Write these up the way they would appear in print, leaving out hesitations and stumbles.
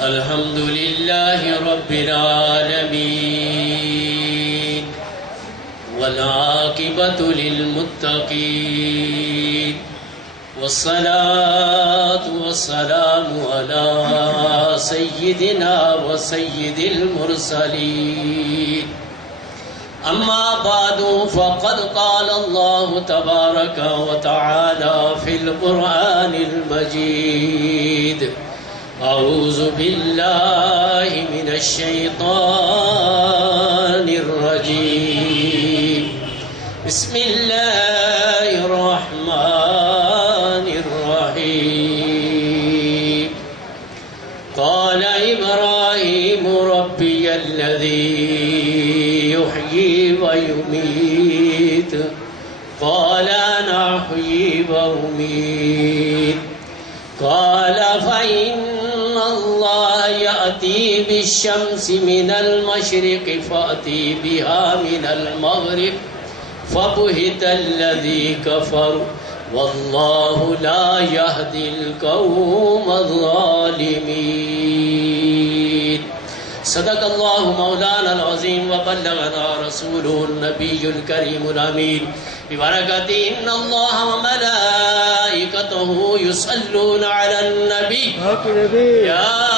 الحمد لله رب العالمين والعاقبة للمتقين والصلاة والسلام على سيدنا وسيد المرسلين أما بعد فقد قال الله تبارك وتعالى في القرآن المجيد أعوذ بالله من الشيطان الرجيم بسم الله الرحمن الرحيم قال إبراهيم ربي الذي يحيي ويميت قال أنا أحيي وأميت قال فإن الله يأتي بالشمس من المشرق فأتي بها من المغرب فبهت الذي كفر والله لا يهدي القوم الظالمين صدق الله مولانا العظيم وبلغنا رسوله النبي الكريم الأمين ببركة إن الله وملائكته يصلون على النبي يا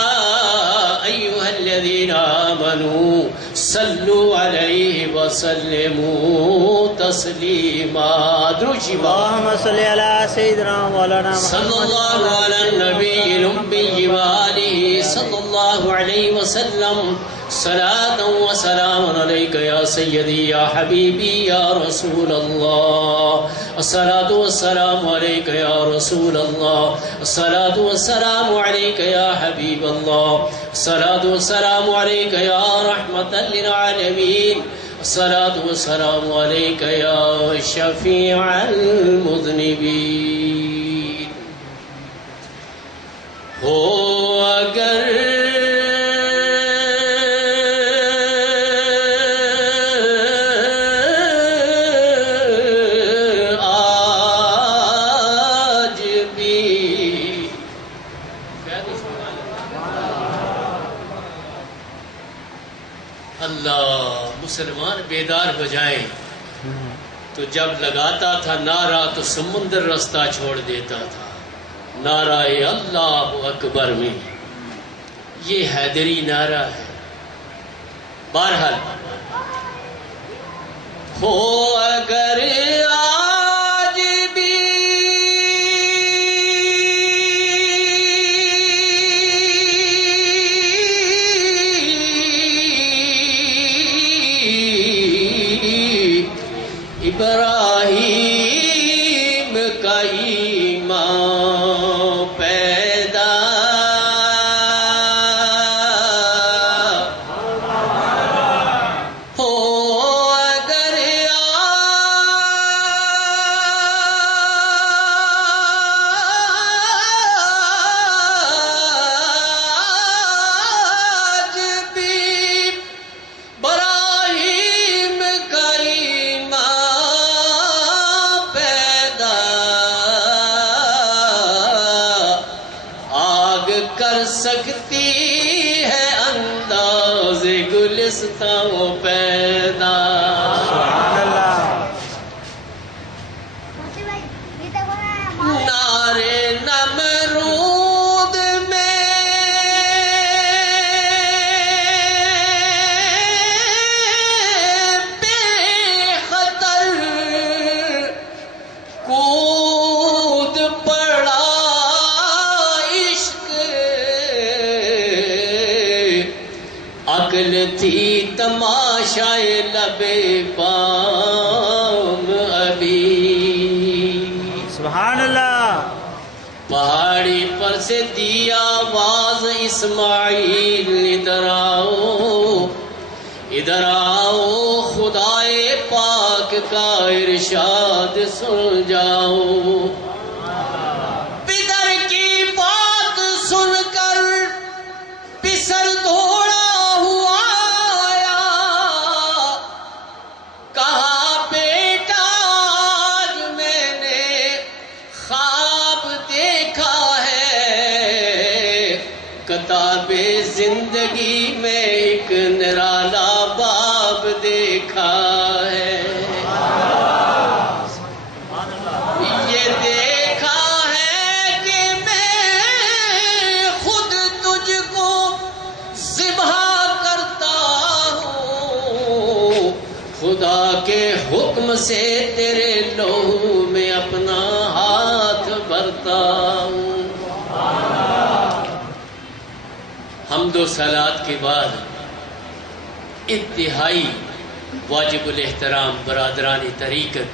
أيها الذين آمنوا صلوا عليه وسلموا تسليما اللهم صل على سيدنا مولانا صلى الله على النبي الأمي وآله صلى الله عليه وسلم صلاة وسلام عليك يا سيدي يا حبيبي يا رسول الله الصلاة والسلام عليك يا رسول الله الصلاة والسلام عليك يا حبيب الله الصلاة والسلام عليك يا رحمة للعالمين الصلاة والسلام عليك يا شفيع المذنبين ہو اگر آج بھی اللہ مسلمان بیدار ہو جائیں تو جب لگاتا تھا نعرہ تو سمندر رستہ چھوڑ دیتا تھا نعرہ اللہ اکبر میں یہ حیدری نعرہ ہے بہرحال ہو اگر آج بھی ابراہیم کا ایمان پیدا ہو اگر آج بھی ابراہیم کا ایمان پیدا آگ کر سکتی ہے انداز گلستان پیدا نعرے نمرود میں بے خطر کود پڑا عشق عقل تھی تماشائے لبے بام ابھی سبحان اللہ پہاڑی پر سے دیا آواز اسماعیل ادھر آؤ خدائے پاک کا ارشاد سن جاؤ پدر کی بات سن کر پسر دوڑا ہوا آیا کہا بیٹا آج میں نے خواب دیکھ آفتاب زندگی میں ایک نرالا باب دیکھا ہے، یہ دیکھا ہے کہ میں خود تجھ کو ذبح کرتا ہوں، خدا کے حکم سے تیرے لہو میں اپنا ہاتھ بھرتا ہوں۔ حمد و صلات کے بعد انتہائی واجب الاحترام برادران طریقت،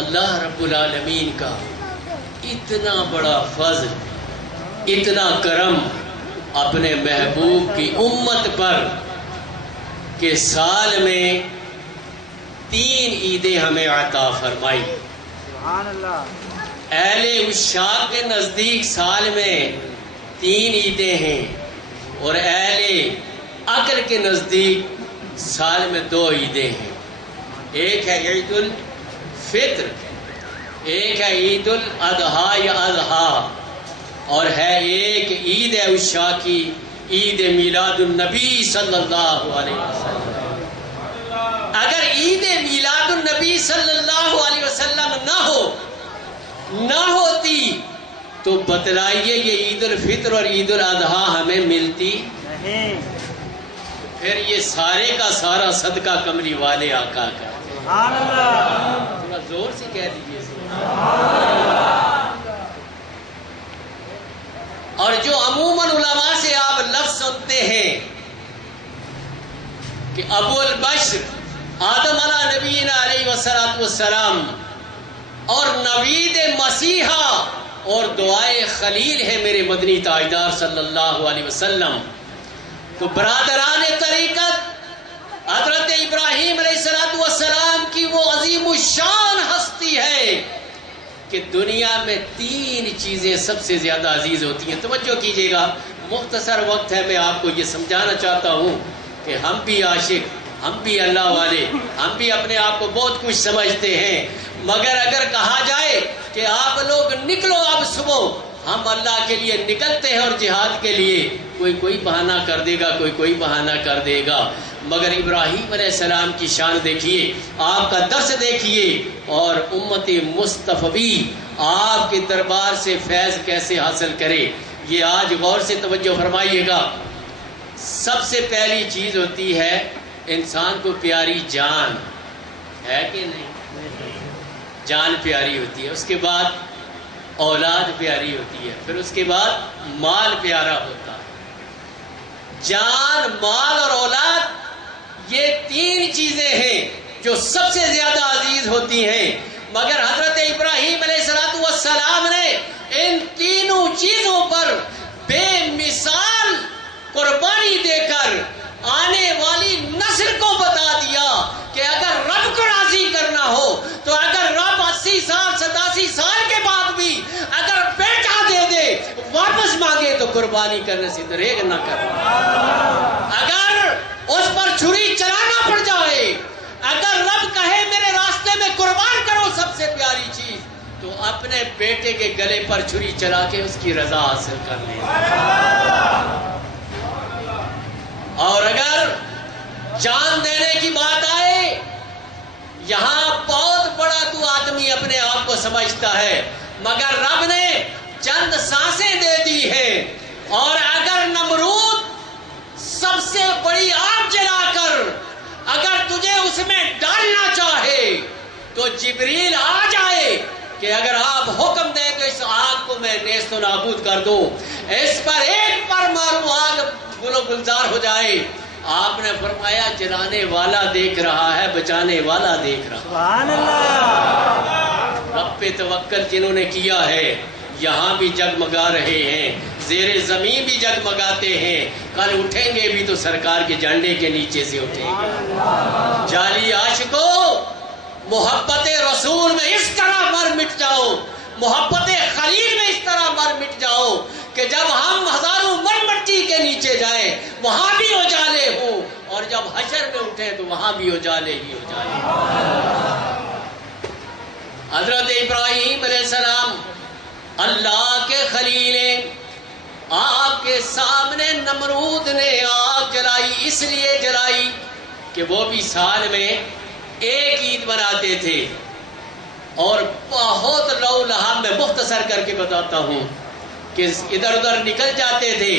اللہ رب العالمین کا اتنا بڑا فضل، اتنا کرم اپنے محبوب کی امت پر کہ سال میں 3 عیدیں ہمیں عطا فرمائی۔ سبحان اللہ۔ اہل عشاق کے نزدیک سال میں 3 عیدیں ہیں، اور اہل عقل کے نزدیک سال میں 2 عیدیں ہیں۔ ایک ہے عید الفطر، ایک ہے عید الاضحیٰ یا اضحیٰ، اور ہے ایک عید عشاق کی عید میلاد النبی صلی اللہ علیہ وسلم۔ اگر عید میلاد النبی صلی اللہ علیہ وسلم نہ ہوتی تو بتلائیے یہ عید الفطر اور عید الاضحیٰ ہمیں ملتی نہیں۔ پھر یہ سارے کا سارا صدقہ کملی والے آقا کا۔ سبحان اللہ۔ تھوڑا زور سے کہہ دیجیے۔ اور جو عموماً علماء سے آپ لفظ سنتے ہیں کہ ابو البشر آدم علیہ نبینا علیہ والسلام اور نوید مسیحا اور دعائے خلیل ہے میرے مدنی تاجدار صلی اللہ علیہ وسلم، تو برادران طریقت حضرت ابراہیم علیہ السلام کی وہ عظیم الشان ہستی ہے کہ دنیا میں 3 چیزیں سب سے زیادہ عزیز ہوتی ہیں۔ توجہ کیجئے گا، مختصر وقت ہے، میں آپ کو یہ سمجھانا چاہتا ہوں کہ ہم بھی عاشق، ہم بھی اللہ والے، ہم بھی اپنے آپ کو بہت کچھ سمجھتے ہیں، مگر اگر کہا جائے کہ آپ لوگ نکلو اب صبح، ہم اللہ کے لیے نکلتے ہیں اور جہاد کے لیے کوئی بہانہ کر دے گا، کوئی بہانہ کر دے گا، مگر ابراہیم علیہ السلام کی شان دیکھیے، آپ کا درس دیکھیے، اور امت مصطفی آپ کے دربار سے فیض کیسے حاصل کرے، یہ آج غور سے توجہ فرمائیے گا۔ سب سے پہلی چیز ہوتی ہے انسان کو پیاری جان، ہے کہ نہیں؟ جان پیاری ہوتی ہے، اس کے بعد اولاد پیاری ہوتی ہے، پھر اس کے بعد مال پیارا ہوتا ہے۔ جان، مال اور اولاد یہ 3 چیزیں ہیں جو سب سے زیادہ عزیز ہوتی ہیں، مگر حضرت ابراہیم علیہ السلام نے ان 3 چیزوں پر بے مثال قربانی دے کر آنے والی نسل کو بتا دیا کہ اگر رب کو راضی کرنا ہو تو اگر رب 80 سال 87 سال کے بعد بھی اگر بیٹا دے دے واپس مانگے تو قربانی کرنے سے دریغ نہ کرنا، اگر اس پر چھری چلانا پڑ جائے، اگر رب کہے میرے راستے میں قربان کرو سب سے پیاری چیز، تو اپنے بیٹے کے گلے پر چھری چلا کے اس کی رضا حاصل کر لے۔ اور اگر جان دینے کی بات آئے، یہاں بہت بڑا تو آدمی اپنے آپ کو سمجھتا ہے، مگر رب نے چند سانسیں دے دی ہیں، اور اگر نمرود سب سے بڑی آگ جلا کر اگر تجھے اس میں ڈالنا چاہے تو جبریل آ جائے کہ اگر آپ حکم دیں تو اس آگ کو میں نیست و نابود کر دوں، اس پر ایک پر ماروں آگ گل و گلزار ہو جائے۔ آپ نے فرمایا جلانے والا دیکھ رہا ہے، بچانے والا دیکھ رہا ہے۔ سبحان اللہ۔ رب پہ توکل جنہوں نے کیا ہے یہاں بھی جگمگا رہے ہیں، زیر زمین بھی جگمگاتے ہیں، کل اٹھیں گے بھی تو سرکار کے جھنڈے کے نیچے سے اٹھیں گے۔ جعلی عاشقوں، محبت رسول میں اس طرح مر مٹ جاؤ، محبت خلیل میں اس طرح مر مٹ جاؤ کہ جب ہم ہزاروں من مٹی کے نیچے جائیں وہاں بھی اجالے ہوں، اور جب حشر میں اٹھیں تو وہاں بھی اجالے ہی اجالے۔ حضرت ابراہیم علیہ السلام اللہ کے خلیل ہیں، آپ کے سامنے نمرود نے آگ جلائی، اس لیے جلائی کہ وہ بھی سال میں ایک عید مناتے تھے، اور بہت لو لہب میں مختصر کر کے بتاتا ہوں کہ ادھر ادھر نکل جاتے تھے،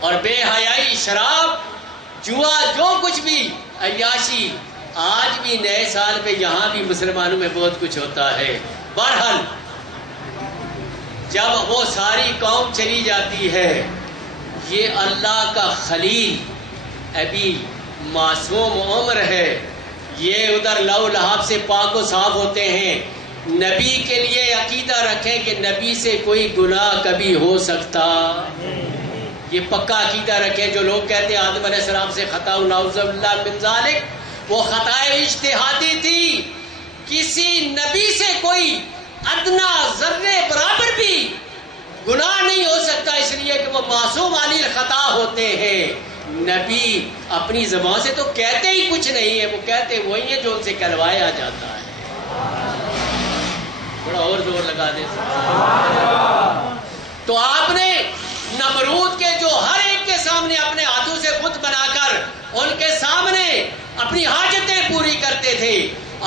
اور بے حیائی، شراب، جوا، جو کچھ بھی عیاشی، آج بھی نئے سال پہ یہاں بھی مسلمانوں میں بہت کچھ ہوتا ہے۔ بہرحال جب وہ ساری قوم چلی جاتی ہے، یہ اللہ کا خلیل ابھی معصوم عمر ہے، یہ ادھر لو لہب سے پاک و صاف ہوتے ہیں۔ نبی کے لیے عقیدہ رکھیں کہ نبی سے کوئی گناہ کبھی ہو سکتا، یہ پکا عقیدہ رکھیں۔ جو لوگ کہتے ہیں آدم علیہ السلام سے خطا نعوذ باللہ من ذالک، وہ خطائے اجتہادی تھی، کسی نبی سے کوئی ادنا ذرے برابر بھی گناہ نہیں ہو سکتا، اس لیے کہ وہ معصوم علی الخطا ہوتے ہیں۔ نبی اپنی زبان سے تو کہتے ہی کچھ نہیں ہے، وہ کہتے وہی ہیں جو ان سے کہلوایا جاتا ہے۔ تھوڑا اور زور لگا دیں۔ تو آپ نے نمرود کے جو ہر ایک کے سامنے اپنے ہاتھوں سے بت بنا کر ان کے سامنے اپنی حاجتیں پوری کرتے تھے۔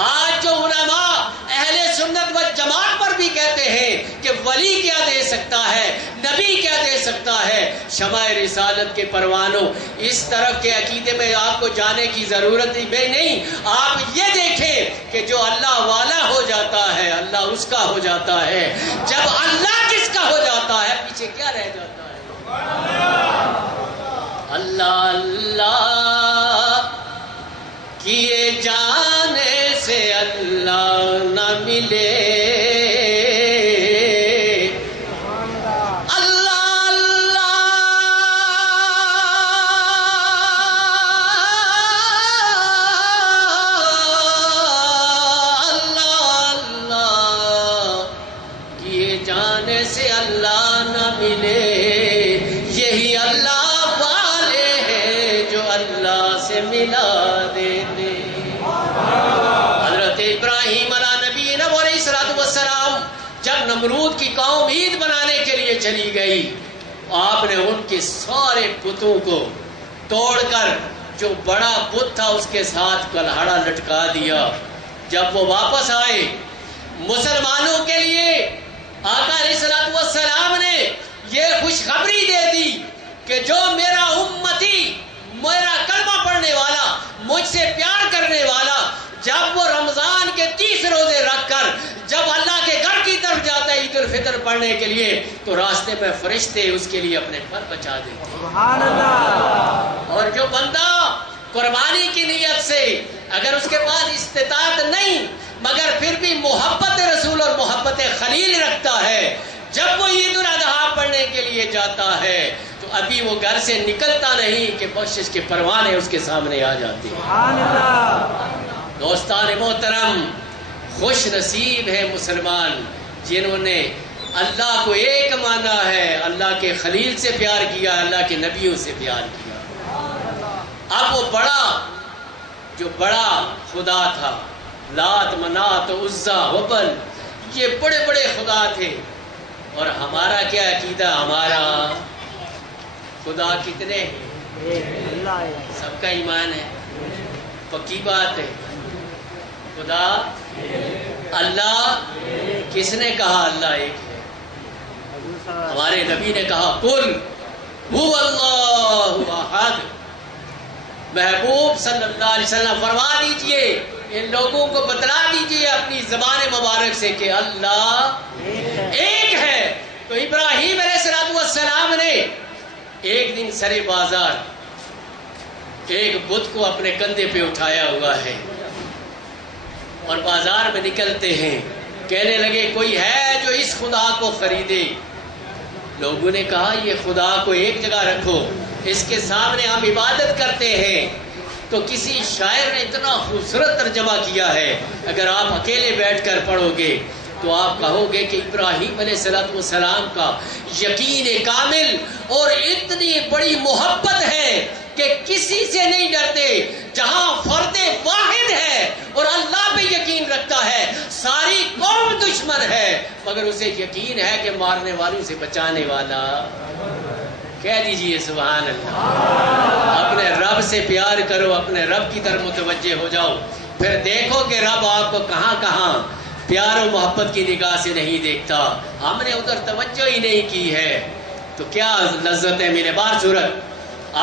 آج جو علماء اہل سنت و جماعت پر بھی کہتے ہیں کہ ولی کیا دے سکتا ہے، نبی کیا دے سکتا ہے، شمع رسالت کے پروانوں، اس طرف کے عقیدے میں آپ کو جانے کی ضرورت بھی نہیں۔ آپ یہ دیکھیں کہ جو اللہ والا ہو جاتا ہے اللہ اس کا ہو جاتا ہے، جب اللہ جس کا ہو جاتا ہے پیچھے کیا رہ جاتا ہے؟ اللہ اللہ کیے جانے سے اللہ نہ ملے، اللہ اللہ اللہ اللہ کیے جانے سے اللہ نہ ملے، یہی اللہ والے ہیں جو اللہ سے ملا دیتے۔ حضرت ابراہیم علیہ نبی علیہ السلام جب نمرود کی قوم عید منانے کے لیے چلی گئی، آپ نے ان کے سارے بتوں کو توڑ کر جو بڑا بت تھا اس کے ساتھ کلہاڑا لٹکا دیا۔ جب وہ واپس آئے مسلمانوں کے لیے آقا علیہ السلام نے یہ خوشخبری دے دی کہ جو میرا امتی، میرا کلمہ پڑھنے والا، مجھ سے پیار کرنے والا، جب وہ رمضان کے 30 روزے رکھ کر جب اللہ کے گھر کی طرف جاتا ہے عید الفطر پڑھنے کے لیے، تو راستے میں فرشتے اس کے لیے اپنے پر بچا دیتے۔ سبحان اللہ۔ اور جو بندہ قربانی کی نیت سے اگر اس کے پاس استطاعت نہیں مگر پھر بھی محبت رسول اور محبت خلیل رکھتا ہے، جب وہ عید الاضحیٰ پڑھنے کے لیے جاتا ہے تو ابھی وہ گھر سے نکلتا نہیں کہ بخشش کے پروانے اس کے سامنے آ جاتے ہیں۔ سبحان اللہ۔ دوستان محترم، خوش نصیب ہے مسلمان جنہوں نے اللہ کو ایک مانا ہے، اللہ کے خلیل سے پیار کیا، اللہ کے نبیوں سے پیار کیا۔ اب وہ جو بڑا خدا تھا، لات، منات، عزا، ہبل، یہ بڑے بڑے خدا تھے، اور ہمارا کیا عقیدہ؟ ہمارا خدا کتنے ہیں؟ سب کا ایمان ہے، پکی بات ہے، خدا اللہ کس نے کہا اللہ ایک ہے؟ ہمارے نبی نے کہا قل هو اللہ احد۔ محبوب صلی اللہ علیہ وسلم فرما دیجئے، ان لوگوں کو بتلا دیجئے اپنی زبان مبارک سے کہ اللہ ایک ہے۔ تو ابراہیم علیہ السلام نے ایک دن سرے بازار ایک بت کو اپنے کندھے پہ اٹھایا ہوا ہے، اور بازار میں نکلتے ہیں، کہنے لگے کوئی ہے جو اس خدا کو خریدے؟ لوگوں نے کہا یہ خدا کو ایک جگہ رکھو، اس کے سامنے ہم عبادت کرتے ہیں۔ تو کسی شاعر نے اتنا خوبصورت ترجمہ کیا ہے، اگر آپ اکیلے بیٹھ کر پڑھو گے تو آپ کہو گے کہ ابراہیم علیہ السلام کا یقین کامل اور اتنی بڑی محبت ہے کہ کسی سے نہیں ڈرتے، جہاں فرد واحد ہے اور اللہ پہ یقین رکھتا ہے، ساری قوم دشمن ہے مگر اسے یقین ہے کہ مارنے والوں سے بچانے والا، کہہ دیجئے سبحان اللہ۔ اپنے رب سے پیار کرو، اپنے رب کی طرف متوجہ ہو جاؤ، پھر دیکھو کہ رب آپ کو کہاں کہاں پیار و محبت کی نگاہ سے نہیں دیکھتا۔ ہم نے ادھر توجہ ہی نہیں کی ہے تو کیا لذت ہے میرے بار صورت۔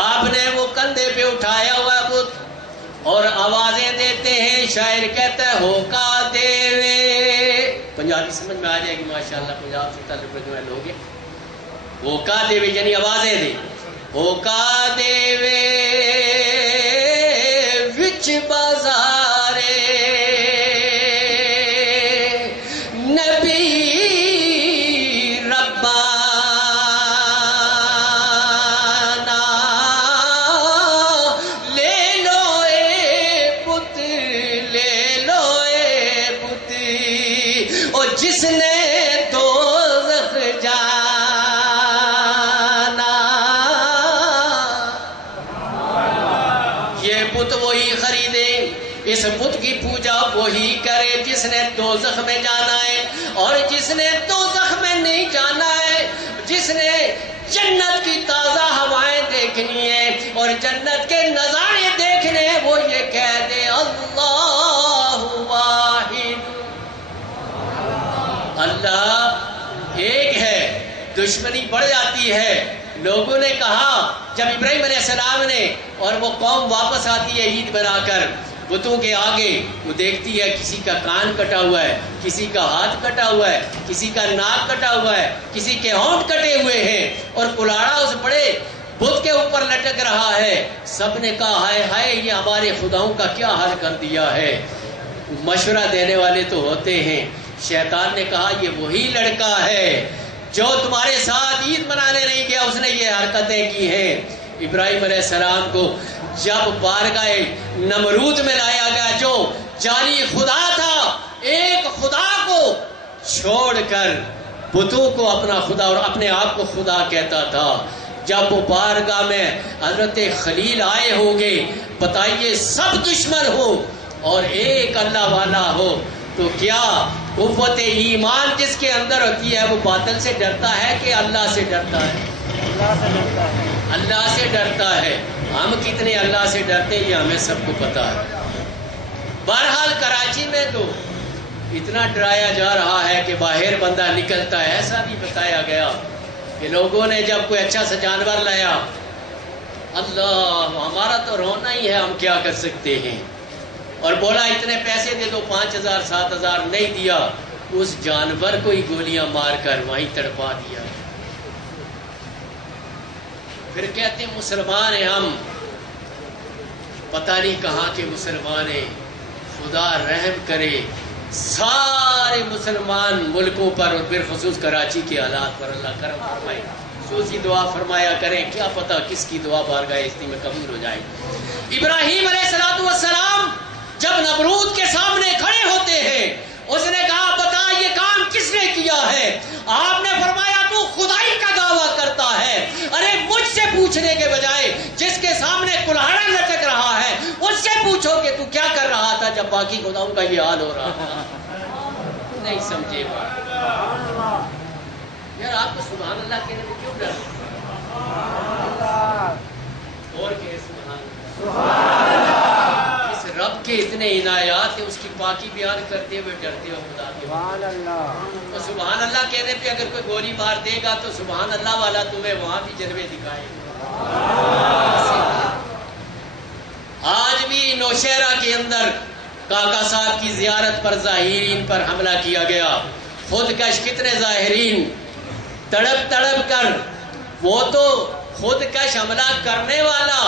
آپ نے وہ کندھے پہ اٹھایا ہوا بت اور آوازیں دیتے ہیں، شاعر کہتا ہے ہوکا دیوے، پنجابی سمجھ میں آ جائے گی ماشاءاللہ، پنجاب سے تعلق رکھنے والے لوگ ہیں۔ ہوکا دیوے یعنی آوازیں دے، ہوکا دیوے وچ بازارے نبی ربانا، لے لو اے بت، لے لو اے بت، اور جس نے دوزخ وہی خریدے، اس بت کی پوجا وہی کرے جس نے دوزخ میں جانا ہے، اور جس نے دوزخ میں نہیں جانا ہے، جس نے جنت کی تازہ ہوائیں دیکھنی ہے اور جنت کے نظارے دیکھنے ہیں، وہ یہ کہہ دے اللہ واحد، اللہ ایک ہے۔ دشمنی بڑھ جاتی ہے۔ لوگوں نے کہا جب ابراہیم علیہ السلام نے اور وہ قوم واپس آتی ہے عید بنا کر بتوں کے آگے، وہ دیکھتی ہے کسی کا کان کٹا ہوا ہے، کسی کا ہاتھ کٹا ہوا ہے، کسی کا ناک کٹا ہوا ہے، کسی کے ہونٹ کٹے ہوئے ہیں، اور کلاڑا اس بڑے بت کے اوپر لٹک رہا ہے۔ سب نے کہا ہائے ہائے یہ ہمارے خداؤں کا کیا حال کر دیا ہے۔ مشورہ دینے والے تو ہوتے ہیں۔ شیطان نے کہا یہ وہی لڑکا ہے جو تمہارے ساتھ عید منانے نہیں گیا، اس نے یہ حرکتیں کی ہیں۔ ابراہیم علیہ السلام کو جب بارگاہ نمرود میں لایا گیا، جو جعلی خدا تھا، ایک خدا کو چھوڑ کر بتوں کو اپنا خدا اور اپنے آپ کو خدا کہتا تھا، جب وہ بارگاہ میں حضرت خلیل آئے ہوں گے، بتائیے سب دشمن ہو اور ایک اللہ والا ہو تو کیا قوت ایمان جس کے اندر ہوتی ہے وہ باطل سے ڈرتا ہے کہ اللہ سے ڈرتا ہے؟ اللہ سے ڈرتا ہے۔ ہم کتنے اللہ سے ڈرتے ہیں یہ ہمیں سب کو پتا ہے۔ بہرحال کراچی میں تو اتنا ڈرایا جا رہا ہے کہ باہر بندہ نکلتا ہے۔ ایسا بھی بتایا گیا کہ لوگوں نے جب کوئی اچھا سا جانور لایا، اللہ ہمارا تو رونا ہی ہے، ہم کیا کر سکتے ہیں، اور بولا اتنے پیسے دے دو، 5000 7000 نہیں دیا، اس جانور کو ہی گولیاں مار کر وہیں تڑپا دیا۔ پھر کہتے ہیں مسلمان ہیں ہم، پتہ نہیں کہاں کے مسلمان ہیں، خدا رحم کرے سارے مسلمان ملکوں پر اور بالخصوص کراچی کے حالات پر اللہ کرم فرمائے۔ خصوصی دعا فرمایا کریں، کیا پتہ کس کی دعا بارگاہ عزت میں قبول ہو جائے۔ ابراہیم علیہ السلام جب نمرود کے سامنے کھڑے ہوتے ہیں، اس نے کہا بتا یہ کام کس نے کیا ہے؟ آپ نے فرمایا تو خدائی کا دعویٰ کرتا ہے، ارے مجھ سے پوچھنے کے بجائے جس کے سامنے کلاڑا لٹک رہا ہے اس سے پوچھو کہ تو کیا کر رہا تھا جب باقی خداؤں کا یہ حال ہو رہا تھا۔ نہیں سمجھے یار، آپ کو سبحان اللہ کہنے میں کیوں ڈر؟ اور کہ سبحان اللہ، اس رب کے اتنے عنایات ہیں، اس کی پاکی بیان کرتے ہوئے ڈرتے ہو خدا کے۔ سبحان اللہ، تو سبحان اللہ کہنے پہ اگر کوئی گولی مار دے گا تو سبحان اللہ والا تمہیں وہاں بھی جلوے دکھائے گا۔ آج بھی نوشہرہ کے اندر کاکا صاحب کی زیارت پر ظاہرین پر حملہ کیا گیا۔ خودکش کتنے ظاہرین تڑپ تڑپ کر، وہ تو خودکش حملہ کرنے والا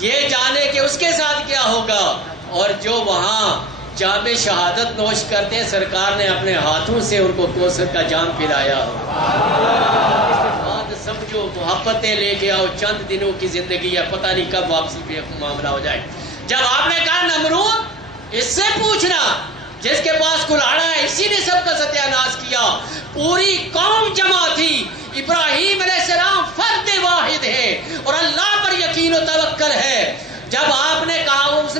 یہ جانے کہ اس کے ساتھ کیا ہوگا، اور جو وہاں جام شہادت نوش کرتے ہیں سرکار نے اپنے ہاتھوں سے ان کو کوثر کا جام پلایا۔ بات سمجھو، محبتیں لے کے آؤ، چند دنوں کی زندگی ہے، پتہ نہیں کب واپسی پہ معاملہ ہو جائے۔ جب آپ نے کہا نمرود اس سے پوچھنا جس کے پاس کلاڑا ہے، اسی نے سب کا ستیہ ناش کیا، پوری قوم جمع تھی، ابراہیم علیہ السلام فرد واحد ہے اور اللہ پر یقین و توکل ہے۔ جب آپ نے کہا، اس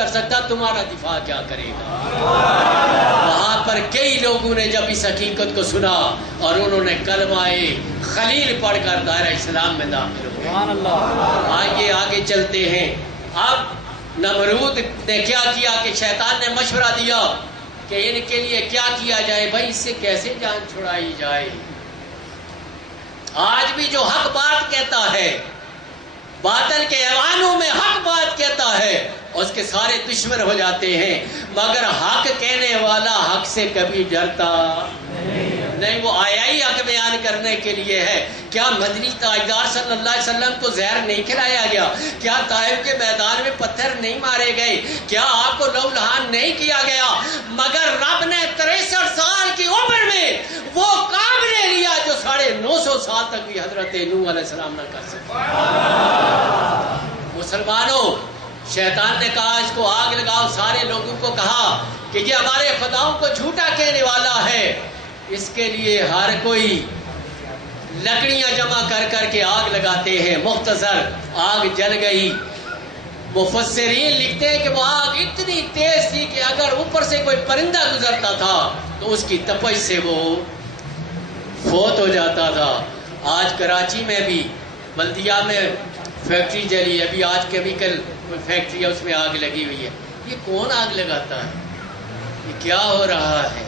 کر سکتا تمہارا دفاع کیا کرے گا؟ وہاں پر کئی لوگوں نے جب اس حقیقت کو سنا اور انہوں نے کلمہ خلیل پڑھ کر دائرہ اسلام میں داخل ہوئے۔ سبحان اللہ۔ آگے چلتے ہیں۔ اب نمرود نے کیا کیا کہ شیطان نے مشورہ دیا کہ ان کے لیے کیا کیا جائے، بھائی اس سے کیسے جان چھڑائی جائے۔ آج بھی جو حق بات کہتا ہے، باطل کے ایوانوں میں حق بات کہتا ہے، اس کے سارے دشمن ہو جاتے ہیں، مگر حق کہنے والا حق سے کبھی ڈرتا نہیں۔ وہ آیا ہی حق بیان کرنے کے لیے ہے۔ کیا مدنی تاجدار صلی اللہ علیہ وسلم کو زہر نہیں کھلایا گیا؟ کیا طائف کے میدان میں پتھر نہیں مارے گئے؟ کیا آپ کو لو لہان نہیں کیا گیا؟ مگر رب نے 63 سال کی عمر میں وہ کام لے لیا جو 950 سال تک بھی حضرت نوح علیہ السلام نہ کر سکے۔ مسلمانوں، شیطان نے کہا اس کو آگ لگاؤ، سارے لوگوں کو کہا کہ یہ ہمارے خداؤں کو جھوٹا کہنے والا ہے، اس کے لیے ہر کوئی لکڑیاں جمع کر کے آگ لگاتے ہیں۔ مختصر آگ جل گئی۔ مفسرین لکھتے ہیں کہ وہ آگ اتنی تیز تھی کہ اگر اوپر سے کوئی پرندہ گزرتا تھا تو اس کی تپش سے وہ فوت ہو جاتا تھا۔ آج کراچی میں بھی بلدیہ میں فیکٹری جلی، ابھی آج کیمیکل فیکٹری ہے، اس میں آگ لگی ہوئی ہے۔ یہ کون آگ لگاتا ہے؟ یہ کیا ہو رہا ہے؟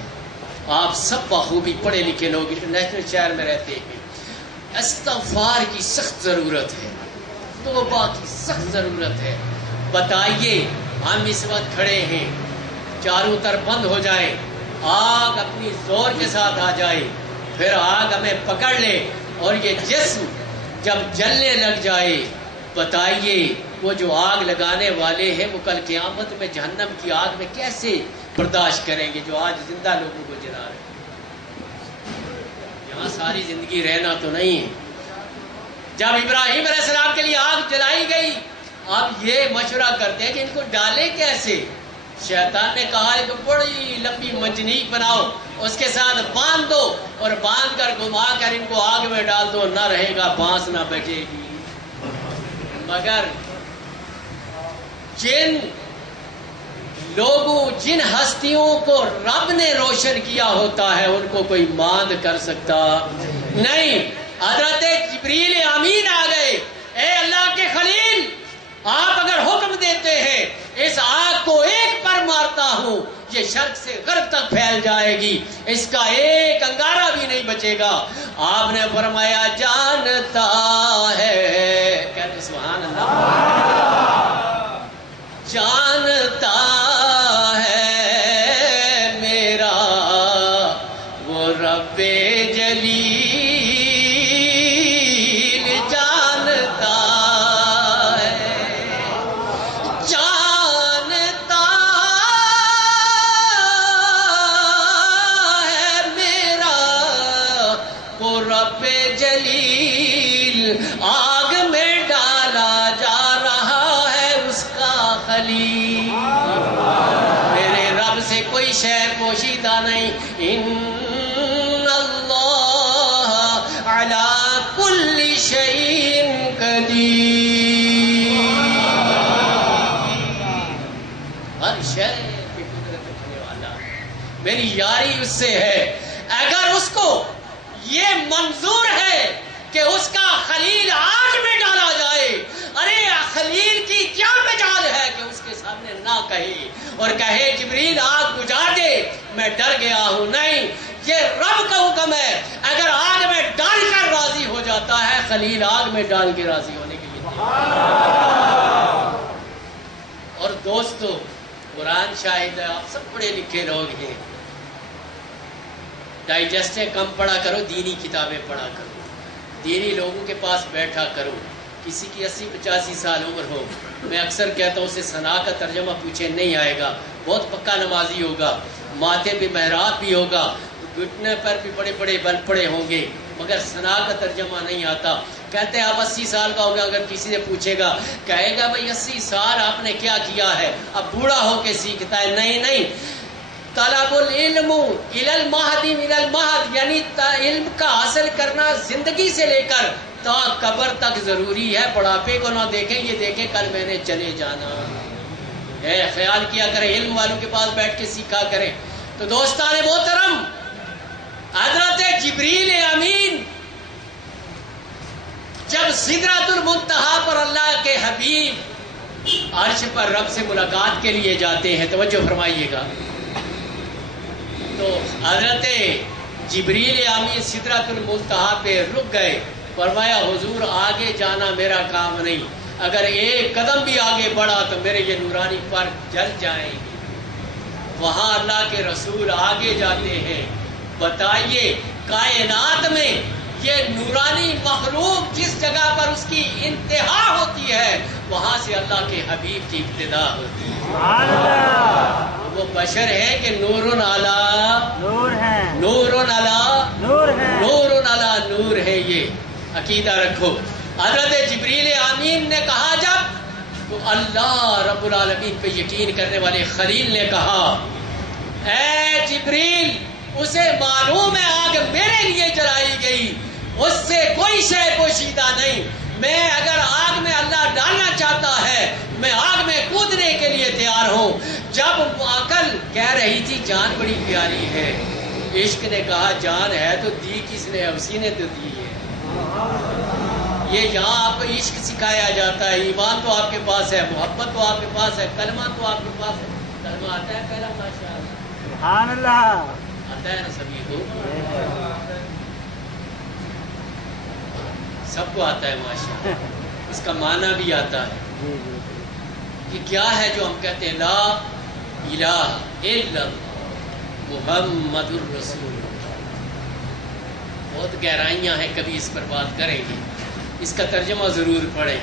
آپ سب بخوبی پڑھے لکھے لوگ انٹرنیشنل شہر میں رہتے ہیں، استغفار کی سخت ضرورت ہے، توبہ کی سخت ضرورت ہے۔ بتائیے ہم اس وقت کھڑے ہیں، چاروں طرف بند ہو جائے، آگ اپنی زور کے ساتھ آ جائے، پھر آگ ہمیں پکڑ لے اور یہ جسم جب جلنے لگ جائے، بتائیے وہ جو آگ لگانے والے ہیں وہ کل قیامت میں جہنم کی آگ میں کیسے برداشت کریں گے جو آج زندہ لوگوں کو جلا رہے ہیں؟ یہاں ساری زندگی رہنا تو نہیں ہے۔ جب ابراہیم علیہ السلام کے لیے آگ جلائی گئی، اب یہ مشورہ کرتے ہیں کہ ان کو ڈالے کیسے؟ شیطان نے کہا ایک بڑی لمبی منجنیق بناؤ، اس کے ساتھ باندھ دو اور باندھ کر گھما کر ان کو آگ میں ڈال دو، نہ رہے گا بانس نہ بچے گی۔ مگر جن لوگوں، جن ہستیوں کو رب نے روشن کیا ہوتا ہے ان کو کوئی ماند کر سکتا نہیں۔ حضرت جبریل امین آ گئے، اے اللہ کے خلیل، آپ اگر حکم دیتے ہیں اس آگ کو ایک پر مارتا ہوں، یہ شرق سے غرب تک پھیل جائے گی، اس کا ایک انگارہ بھی نہیں بچے گا۔ آپ نے فرمایا جانتا ہے، کہتے سبحان اللہ، جانتا ہے میرا وہ رب جلیل، جانتا ہے، جانتا ہے میرا وہ رب جلیل، آگ میں ڈالا جا رہا ہے اس کا خلیل، میرے رب سے کوئی شے پوشیدہ نہیں۔ ان اللہ علی کل شیء قدیر، ہر شے کی قدرت رکھنے والا ہے، میری یاری اس سے ہے۔ اگر اس کو یہ منظور ہے کہ اس کا خلیل آگ میں ڈالا جائے، ارے خلیل کی کیا مجال ہے کہ اس کے سامنے نہ کہے اور کہے جبریل آگ بجھا دے، میں ڈر گیا ہوں؟ نہیں، یہ رب کا حکم ہے۔ اگر آگ میں ڈال کر راضی ہو جاتا ہے، خلیل آگ میں ڈال کے راضی ہونے کے لیے۔ اور دوستو، قرآن شاہد ہے، آپ سب پڑھے لکھے لوگ ہیں، ڈائجسٹیں کم پڑھا کرو، دینی کتابیں پڑھا کرو، دینی لوگوں کے پاس بیٹھا کرو۔ کسی کی 80-85 سال عمر ہو، میں اکثر کہتا ہوں اسے ثنا کا ترجمہ پوچھے نہیں آئے گا، بہت پکا نمازی ہوگا، ماتھے پہ محراب بھی ہوگا، گھٹنے پر بھی بڑے بڑے بل پڑے ہوں گے، مگر ثنا کا ترجمہ نہیں آتا۔ کہتے ہیں آپ 80 سال کا ہوگا، اگر کسی سے پوچھے گا کہے گا بھائی 80 سال آپ نے کیا کیا ہے، اب بوڑھا ہو کے سیکھتا ہے۔ نہیں، طلب العلم الی المہد من المہد، یعنی علم کا حاصل کرنا زندگی سے لے کر تا قبر تک ضروری ہے۔ بڑھاپے کو نہ دیکھیں، یہ دیکھیں کل میں نے چلے جانا۔ خیال کیا کریں، علم والوں کے پاس بیٹھ کے سیکھا کریں۔ تو دوستان محترم، حضرت جبریل امین جب سدرۃ المنتہا پر اللہ کے حبیب عرش پر رب سے ملاقات کے لیے جاتے ہیں، توجہ فرمائیے گا، تو حضرت جبریل امین سدرۃ المنتہا پہ رک گئے، فرمایا حضور آگے جانا میرا کام نہیں، اگر ایک قدم بھی آگے بڑھا تو میرے یہ نورانی پر جل جائیں گے۔ وہاں اللہ کے رسول آگے جاتے ہیں۔ بتائیے کائنات میں یہ نورانی مخلوق جس جگہ پر اس کی انتہا ہوتی ہے، وہاں سے اللہ کے حبیب کی ابتدا ہوتی ہے۔ وہ بشر ہے کہ نور علی نور ہے، نور علی نور ہے، نور علی نور ہے، یہ عقیدہ رکھو۔ حضرت جبریل امین نے کہا جب، تو اللہ رب العالمین پہ یقین کرنے والے خلیل نے کہا اے جبریل، اسے معلوم ہے آگ میرے لیے جلائی گئی، اس سے کوئی شے پوشیدہ نہیں، میں اگر آگ میں اللہ ڈالنا چاہتا ہے میں آگ میں کودنے کے لیے تیار ہوں۔ جب عقل کہہ رہی تھی جان بڑی پیاری ہے، عشق نے کہا جان ہے تو دی کس نے؟ اسی نے تو دی ہے۔ یہ یہاں آپ کو عشق سکھایا جاتا ہے، ایمان تو آپ کے پاس ہے، محبت تو آپ کے پاس ہے، کلمہ تو آپ کے پاس ہے۔ کلمہ آتا ہے پہلا؟ ماشاءاللہ، سبحان اللہ، آتا ہے نا سبھی کو؟ سب کو آتا ہے ماشاءاللہ، اس کا معنی بھی آتا ہے کہ کیا ہے جو ہم کہتے ہیں لا الہ الا محمد الرسول۔ بہت گہرائیاں ہیں، کبھی اس پر بات کریں گے، اس کا ترجمہ ضرور پڑھیں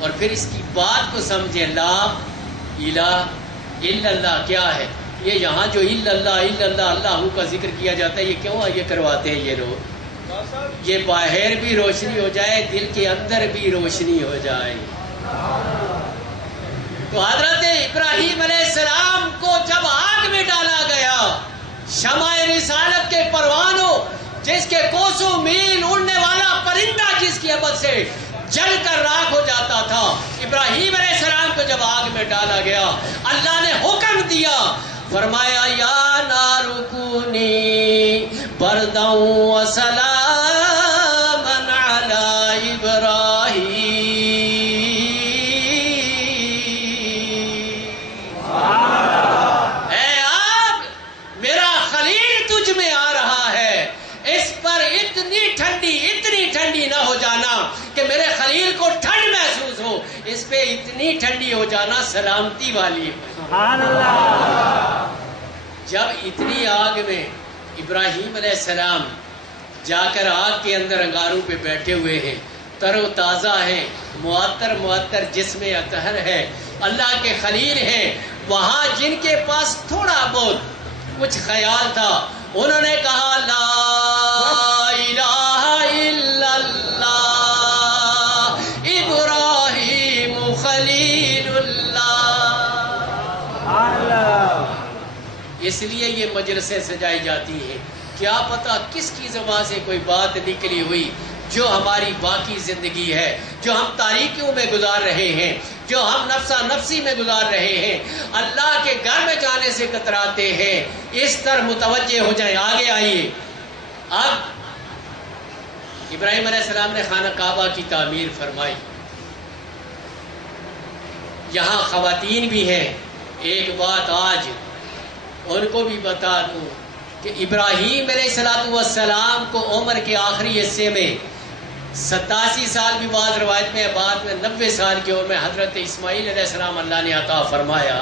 اور پھر اس کی بات کو سمجھیں۔ لا الہ الا اللہ کیا ہے؟ یہ یہاں جو الا اللہ اللہ کا ذکر کیا جاتا ہے، یہ کیوں یہ کرواتے ہیں یہ لوگ؟ یہ باہر بھی روشنی ہو جائے، دل کے اندر بھی روشنی ہو جائے۔ تو حضرت ابراہیم علیہ السلام کو جب آگ میں ڈالا گیا، شمع رسالت کے پروانوں، جس کے کوسوں میل اڑنے والا پرندہ جس کی عبادت سے جل کر راکھ ہو جاتا تھا، ابراہیم علیہ السلام کو جب آگ میں ڈالا گیا، اللہ نے حکم دیا، فرمایا یا نار کونی بردا و سلاما علی ابراہیم۔ اے آگ، میرا خلیل تجھ میں آ رہا ہے، اس پر اتنی ٹھنڈی نہ ہو جانا کہ میرے خلیل کو ٹھنڈ محسوس ہو، اس پہ اتنی ٹھنڈی ہو جانا سلامتی والی ہے۔ سبحان اللہ۔ جب اتنی آگ میں ابراہیم علیہ السلام جا کر آگ کے اندر انگاروں پہ بیٹھے ہوئے ہیں، تر و تازہ ہیں، معطر جسم اطہر ہے، اللہ کے خلیل ہیں، وہاں جن کے پاس تھوڑا بہت کچھ خیال تھا، انہوں نے کہا لا الہ الا اللہ ابراہیم خلیل اللہ۔ اس لیے یہ مجلسیں سجائی جاتی ہیں، کیا پتہ کس کی زبان سے کوئی بات نکلی ہوئی جو ہماری باقی زندگی ہے، جو ہم تاریکیوں میں گزار رہے ہیں، جو ہم نفسا نفسی میں گزار رہے ہیں، اللہ کے گھر میں جانے سے کتراتے ہیں، اس طرح متوجہ ہو جائیں۔ آگے آئیے، اب ابراہیم علیہ السلام نے خانہ کعبہ کی تعمیر فرمائی۔ یہاں خواتین بھی ہیں، ایک بات آج ان کو بھی بتا دوں کہ ابراہیم علیہ السلام کو عمر کے آخری حصے میں 87 سال بھی بعض روایت میں، بعد میں 90 سال کی عمر میں حضرت اسماعیل علیہ السلام اللہ نے عطا فرمایا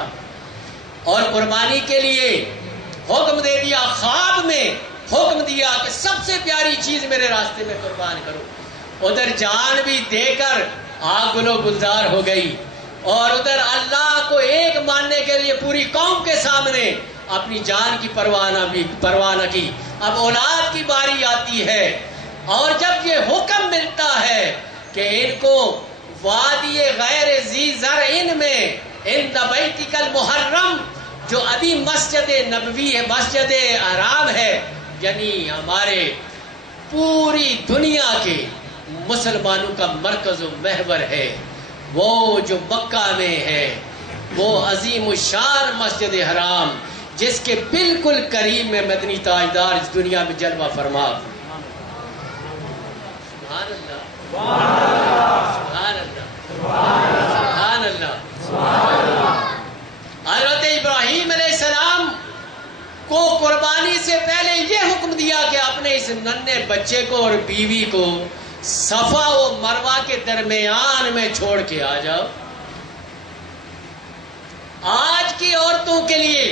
اور قربانی کے لیے حکم دے دیا، خواب میں حکم دیا کہ سب سے پیاری چیز میرے راستے میں قربان کرو۔ ادھر جان بھی دے کر آگ گلو گلزار ہو گئی اور ادھر اللہ کو ایک ماننے کے لیے پوری قوم کے سامنے اپنی جان کی پرواہ نہ کی۔ اب اولاد کی باری آتی ہے اور جب یہ حکم ملتا ہے کہ ان کو وادی غیر ذی زرع میں عند بیتک المحرم، جو ابھی مسجد نبوی ہے، مسجد حرام ہے، یعنی ہمارے پوری دنیا کے مسلمانوں کا مرکز و محور ہے، وہ جو مکہ میں ہے، وہ عظیم الشان مسجد حرام جس کے بالکل قریب میں مدنی تاجدار اس دنیا میں جلوہ فرما. سبحان اللہ سبحان اللہ سبحان اللہ. حضرت ابراہیم علیہ السلام کو قربانی سے پہلے یہ حکم دیا کہ اپنے اس ننھے بچے کو اور بیوی کو صفا و مروہ کے درمیان میں چھوڑ کے آ جاؤ. آج کی عورتوں کے لیے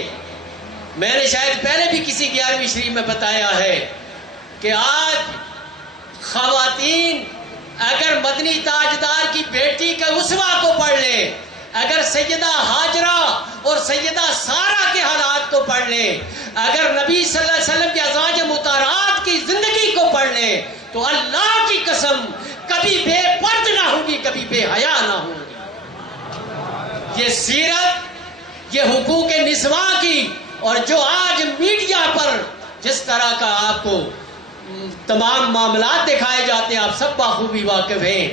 میں نے شاید پہلے بھی کسی 11ویں شریف میں بتایا ہے کہ آج خواتین اگر مدنی تاجدار کی بیٹی کا اسوہ کو پڑھ لیں، اگر سیدہ ہاجرہ اور سیدہ سارہ کے حالات کو پڑھ لیں، اگر نبی صلی اللہ علیہ وسلم کے ازواج مطہرات کی زندگی کو پڑھ لیں تو اللہ کی قسم کبھی بے پرد نہ ہوگی، کبھی بے حیا نہ ہوگی. یہ سیرت، یہ حقوق نسواں کی، اور جو آج میڈیا پر جس طرح کا آپ کو تمام معاملات دکھائے جاتے ہیں آپ سب بخوبی واقف ہیں.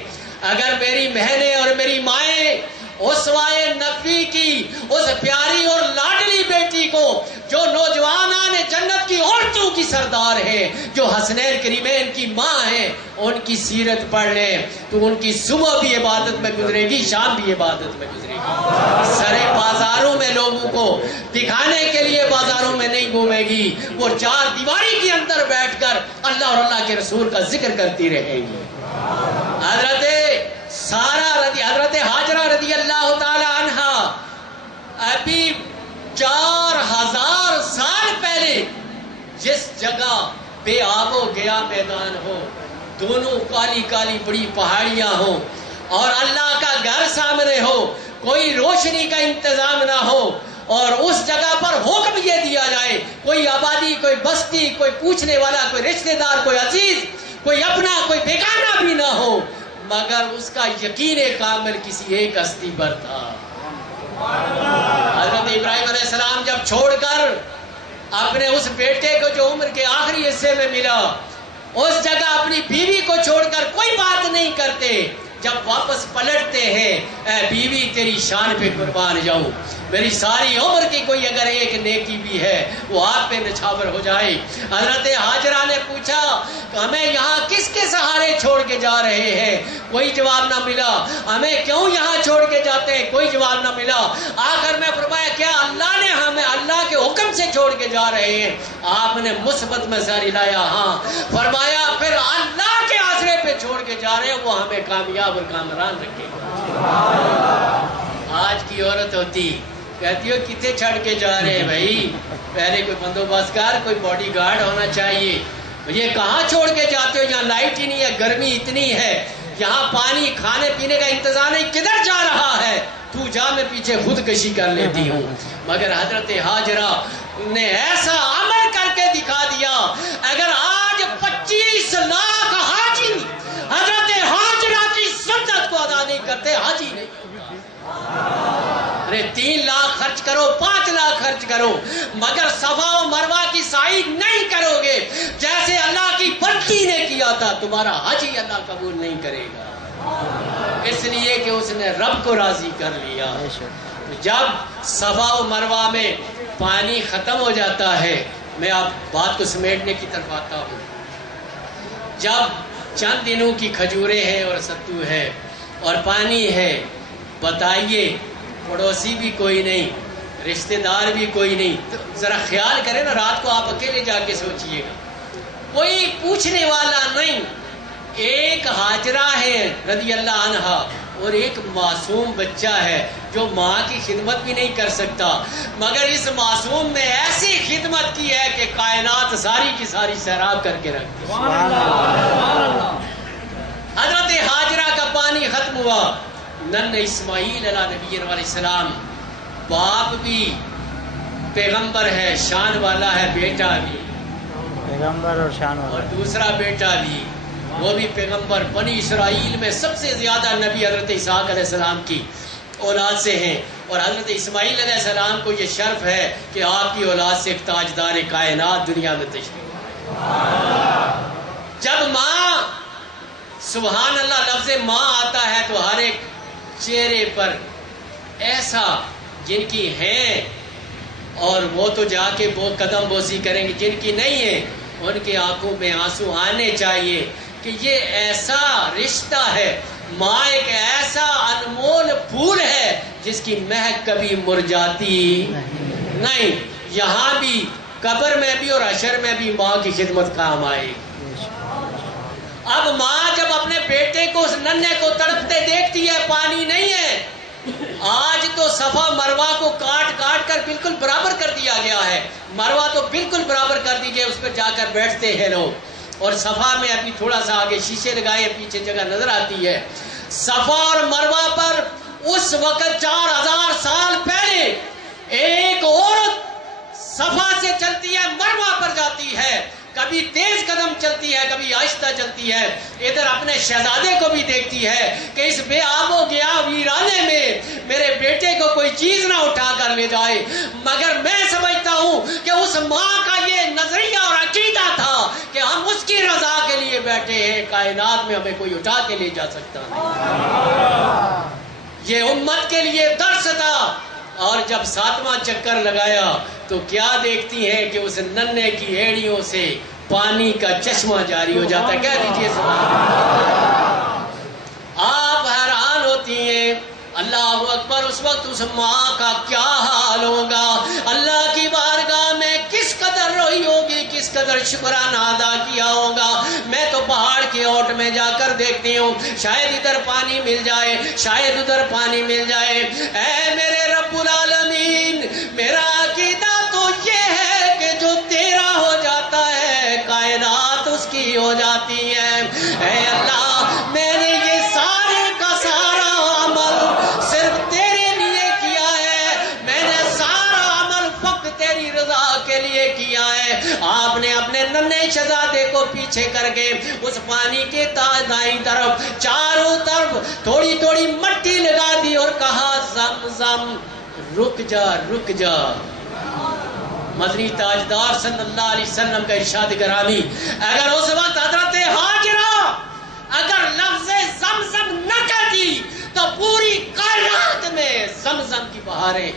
اگر میری بہنیں اور میری مائیں اسوائے نبی کی اس پیاری اور لاڈلی بیٹی کو جو نوجوانان جنت کی عورتوں کی سردار ہے، جو حسنین کریمین کی ماں ہے، ان کی سیرت پڑھ لیں تو ان کی صبح بھی عبادت میں گزرے گی، شام بھی عبادت میں گزرے گی. سرے بازاروں میں لوگوں کو دکھانے کے لیے بازاروں میں نہیں گھومے گی، وہ 4 دیواری کے اندر بیٹھ کر اللہ اور اللہ کے رسول کا ذکر کرتی رہے گی. حضرت حاجرہ رضی اللہ تعالی عنہا ابھی 4000 سال پہلے جس جگہ بے آب و گیا میدان ہو، دونوں کالی کالی بڑی پہاڑیاں ہوں اور اللہ کا گھر سامنے ہو، کوئی روشنی کا انتظام نہ ہو، اور اس جگہ پر حکم یہ دیا جائے کوئی آبادی، کوئی بستی، کوئی پوچھنے والا، کوئی رشتہ دار، کوئی عزیز، کوئی اپنا، کوئی بیگانہ بھی نہ ہو، مگر اس کا یقین کامل کسی ایک ہستی پر تھا. حضرت ابراہیم علیہ السلام جب چھوڑ کر اپنے اس بیٹے کو جو عمر کے آخری حصے میں ملا، اس جگہ اپنی بیوی کو چھوڑ کر کوئی بات نہیں کرتے، جب واپس پلٹتے ہیں، اے بیوی تیری شان پہ قربان جاؤں، میری ساری عمر کی کوئی اگر ایک نیکی بھی ہے وہ آپ پہ نچھاور ہو جائے. حضرت ہاجرہ نے پوچھا کہ ہمیں یہاں کس کے سہارے چھوڑ کے جا رہے ہیں؟ کوئی جواب نہ ملا. ہمیں کیوں یہاں چھوڑ کے جاتے ہیں؟ کوئی جواب نہ ملا. آخر میں فرمایا کیا اللہ نے ہمیں اللہ کے حکم سے چھوڑ کے جا رہے ہیں؟ آپ نے مثبت مسئلہ لایا. ہاں. فرمایا پھر اللہ کے آسرے پہ چھوڑ کے جا رہے ہیں، وہ ہمیں کامیاب اور کامران رکھے گا. آج کی عورت ہوتی کہتی ہو کتنے چھڑ کے جا رہے ہیں بھائی؟ پہلے کوئی بندوبست کار، کوئی باڈی گارڈ ہونا چاہیے. یہ کہاں چھوڑ کے جاتے ہو؟ یہاں لائٹ ہی نہیں ہے، گرمی اتنی ہے، یہاں پانی کھانے پینے کا انتظام نہیں، کدھر جا رہا ہے؟ تو جا، میں پیچھے خودکشی کر لیتی ہوں. مگر حضرت ہاجرہ نے ایسا عمل کر کے دکھا دیا. اگر آج 25 لاکھ حاجی حضرت ہاجرہ کی سنت کو ادا نہیں کرتے، حاجی نہیں. ارے 3 لاکھ خرچ کرو، 5 لاکھ خرچ کرو، مگر صفا و مروہ کی سعی نہیں کرو گے جیسے اللہ کی بندی نے کیا تھا، تمہارا حج ہی اللہ قبول نہیں کرے گا. اس لیے کہ اس نے رب کو راضی کر لیا. جب صفا و مروہ میں پانی ختم ہو جاتا ہے، میں آپ بات کو سمیٹنے کی طرف آتا ہوں. جب چند دنوں کی کھجوریں ہیں اور ستو ہے اور پانی ہے، بتائیے پڑوسی بھی کوئی نہیں، رشتہ دار بھی کوئی نہیں، تو ذرا خیال کریں نا، رات کو آپ اکیلے جا کے سوچئے گا، کوئی پوچھنے والا نہیں. ایک ہاجرہ ہے رضی اللہ عنہا اور ایک معصوم بچہ ہے جو ماں کی خدمت بھی نہیں کر سکتا، مگر اس معصوم نے ایسی خدمت کی ہے کہ کائنات ساری کی ساری سیراب کر کے رکھ دی. حضرت ہاجرہ کا پانی ختم ہوا، نن اسماعیل علیہ نبی علیہ السلام، باپ بھی پیغمبر ہے، شان والا ہے، بیٹا بھی پیغمبر اور شان والا، اور دوسرا بیٹا بھی وہ بھی پیغمبر. بنی اسرائیل میں سب سے زیادہ نبی حضرت اسحاق علیہ السلام کی اولاد سے ہیں، اور حضرت اسماعیل علیہ السلام کو یہ شرف ہے کہ آپ کی اولاد سے ایک تاجدار کائنات دنیا میں تشریف. جب ماں، سبحان اللہ، لفظ ماں آتا ہے تو ہر ایک چہرے پر ایسا جن کی ہیں اور وہ تو جا کے وہ قدم بوسی کریں گے، جن کی نہیں ہے ان کی آنکھوں میں آنسو آنے چاہیے کہ یہ ایسا رشتہ ہے، ماں ایک ایسا انمول پھول ہے جس کی مہک کبھی مرجھاتی نہیں، یہاں بھی قبر میں بھی اور حشر میں بھی ماں کی خدمت کام آئے۔ اب ماں جب اپنے بیٹے کو اس ننھے کو تڑپتے دیکھتی ہے، پانی نہیں ہے، آج تو صفا مروہ کو کاٹ کاٹ کر بالکل برابر کر دیا گیا ہے، مروہ تو بالکل برابر کر دیجئے، اس پر جا کر بیٹھتے ہیں لوگ، اور صفا میں ابھی تھوڑا سا آگے شیشے لگائے پیچھے جگہ نظر آتی ہے۔ صفا اور مروہ پر اس وقت 4000 سال پہلے ایک عورت صفا سے چلتی ہے، مروہ پر جاتی ہے، کبھی تیز قدم چلتی ہے، کبھی آہستہ چلتی ہے، ادھر اپنے شہزادے کو بھی دیکھتی ہے کہ اس بے آب و گیا ویرانے میں میرے بیٹے کو کوئی چیز نہ اٹھا کر لے جائے، مگر میں سمجھتا ہوں کہ اس ماں کا یہ نظریہ اور عقیدہ تھا کہ ہم اس کی رضا کے لیے بیٹھے ہیں، کائنات میں ہمیں کوئی اٹھا کے لے جا سکتا نہیں۔ یہ امت کے لیے درس تھا، اور جب 7واں چکر لگایا تو کیا دیکھتی ہیں کہ اس ننھے کی ایڑیوں سے پانی کا چشمہ جاری ہو جاتا ہے۔ کہہ دیجئے سبحان اللہ۔ آپ حیران ہوتی ہیں، اللہ اکبر، اس وقت اس ماں کا کیا حال ہوگا، اللہ کی بارگاہ میں کس قدر روئی ہوگی، کس قدر شکرانہ ادا کیا ہوگا۔ میں تو پہاڑ کی اوٹ میں جا کر دیکھتی ہوں، شاید ادھر پانی مل جائے، شاید ادھر پانی مل جائے۔ اے میرے رب العالمین، میرا عقیدہ تو یہ ہے کہ جو تیرا ہو جاتا ہے کائنات اس کی ہو جاتی ہے۔ اے اللہ، میں نے یہ سارے کا سارا عمل صرف تیرے لیے کیا ہے، میں نے سارا عمل فقط تیری رضا کے لیے کیا ہے۔ آپ نے اپنے ننھے شہزادے کو پیچھے کر کے اس پانی کے دائیں طرف چاروں طرف تھوڑی تھوڑی مٹی لگا دی اور کہا زمزم رک جا رک جا۔ مدنی تاجدار صلی اللہ علیہ وسلم کا ارشاد گرامی، اگر اس وقت حضرت ہاجرہ اگر لفظ زمزم نہ کہتی تو پوری کائنات میں زمزم کی بہاریں،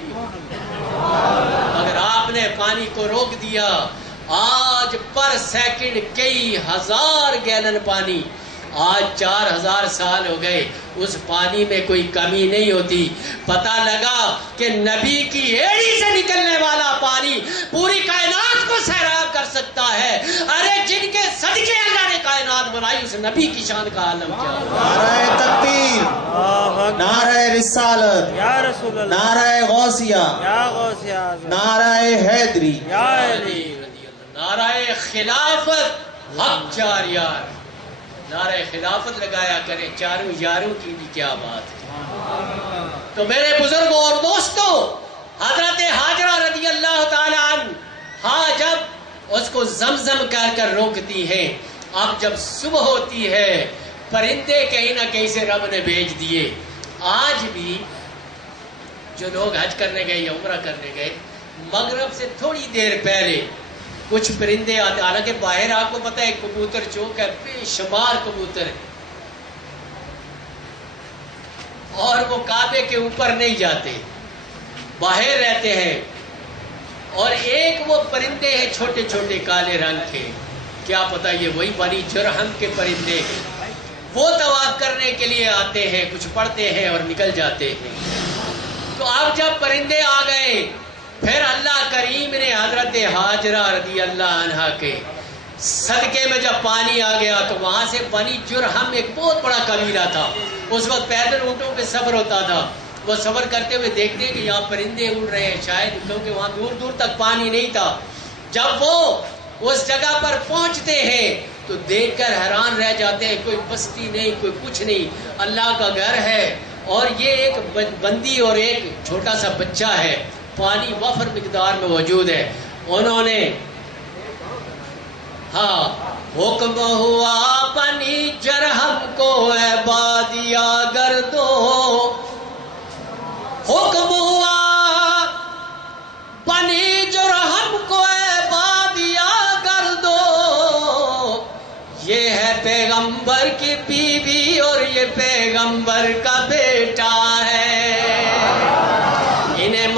اگر آپ نے پانی کو روک دیا، آج پر سیکنڈ کئی ہزار گیلن پانی، آج 4000 سال ہو گئے، اس پانی میں کوئی کمی نہیں ہوتی۔ پتہ لگا کہ نبی کی ایڑی سے نکلنے والا پانی پوری کائنات کو سیراب کر سکتا ہے۔ ارے جن کے صدقے اللہ نے کائنات بنائی، اس نبی کی شان کا عالم کیا ہے۔ نعرہ تکبیر، نعرہ رسالت، یا رسول اللہ، نعرہ غوثیہ، یا غوث اعظم، نعرہ حیدری، یا علی، نعرہ خلافت حق چار یار، نعرہ خلافت لگایا کرے، چاروں یاروں کی بھی کیا بات ہے۔ تو میرے بزرگوں اور دوستوں، حضرت ہاجرہ رضی اللہ تعالیٰ عنہ ہاں جب اس کو زمزم کہہ کر روکتی ہیں، اب جب صبح ہوتی ہے، پرندے کہیں نہ کہیں سے رب نے بھیج دیے۔ آج بھی جو لوگ حج کرنے گئے یا عمرہ کرنے گئے، مغرب سے تھوڑی دیر پہلے کچھ پرندے آتے، حالانکہ باہر آپ کو پتہ ہے کبوتر چوک ہے، بے شمار کبوتر ہے، اور وہ کعبے کے اوپر نہیں جاتے، باہر رہتے ہیں، اور ایک وہ پرندے ہیں چھوٹے چھوٹے کالے رنگ کے، کیا پتہ یہ وہی بنی جرہم کے پرندے ہیں، وہ طواف کرنے کے لیے آتے ہیں، کچھ پڑھتے ہیں اور نکل جاتے ہیں۔ تو اب جب پرندے آ گئے، پھر اللہ کریم نے حضرت ہاجرہ رضی اللہ عنہا کے صدقے میں جب پانی آ گیا تو وہاں سے بنی جرہم ایک بہت بڑا قبیلہ تھا، اس وقت پیدل اونٹوں پہ سفر ہوتا تھا، وہ سفر کرتے ہوئے دیکھتے کہ یہاں پرندے اڑ رہے ہیں، شاید کیونکہ وہاں دور دور تک پانی نہیں تھا۔ جب وہ اس جگہ پر پہنچتے ہیں تو دیکھ کر حیران رہ جاتے ہیں، کوئی بستی نہیں، کوئی کچھ نہیں، اللہ کا گھر ہے، اور یہ ایک بندی اور ایک چھوٹا سا بچہ ہے، پانی وفر مقدار میں موجود ہے۔ انہوں نے ہاں حکم ہوا بنی جرہم کو اے بادیا گردو، حکم ہوا بنی جرہم کو اے بادیا گردو، یہ ہے پیغمبر کی بیوی اور یہ پیغمبر کا بیٹا ہے، انہیں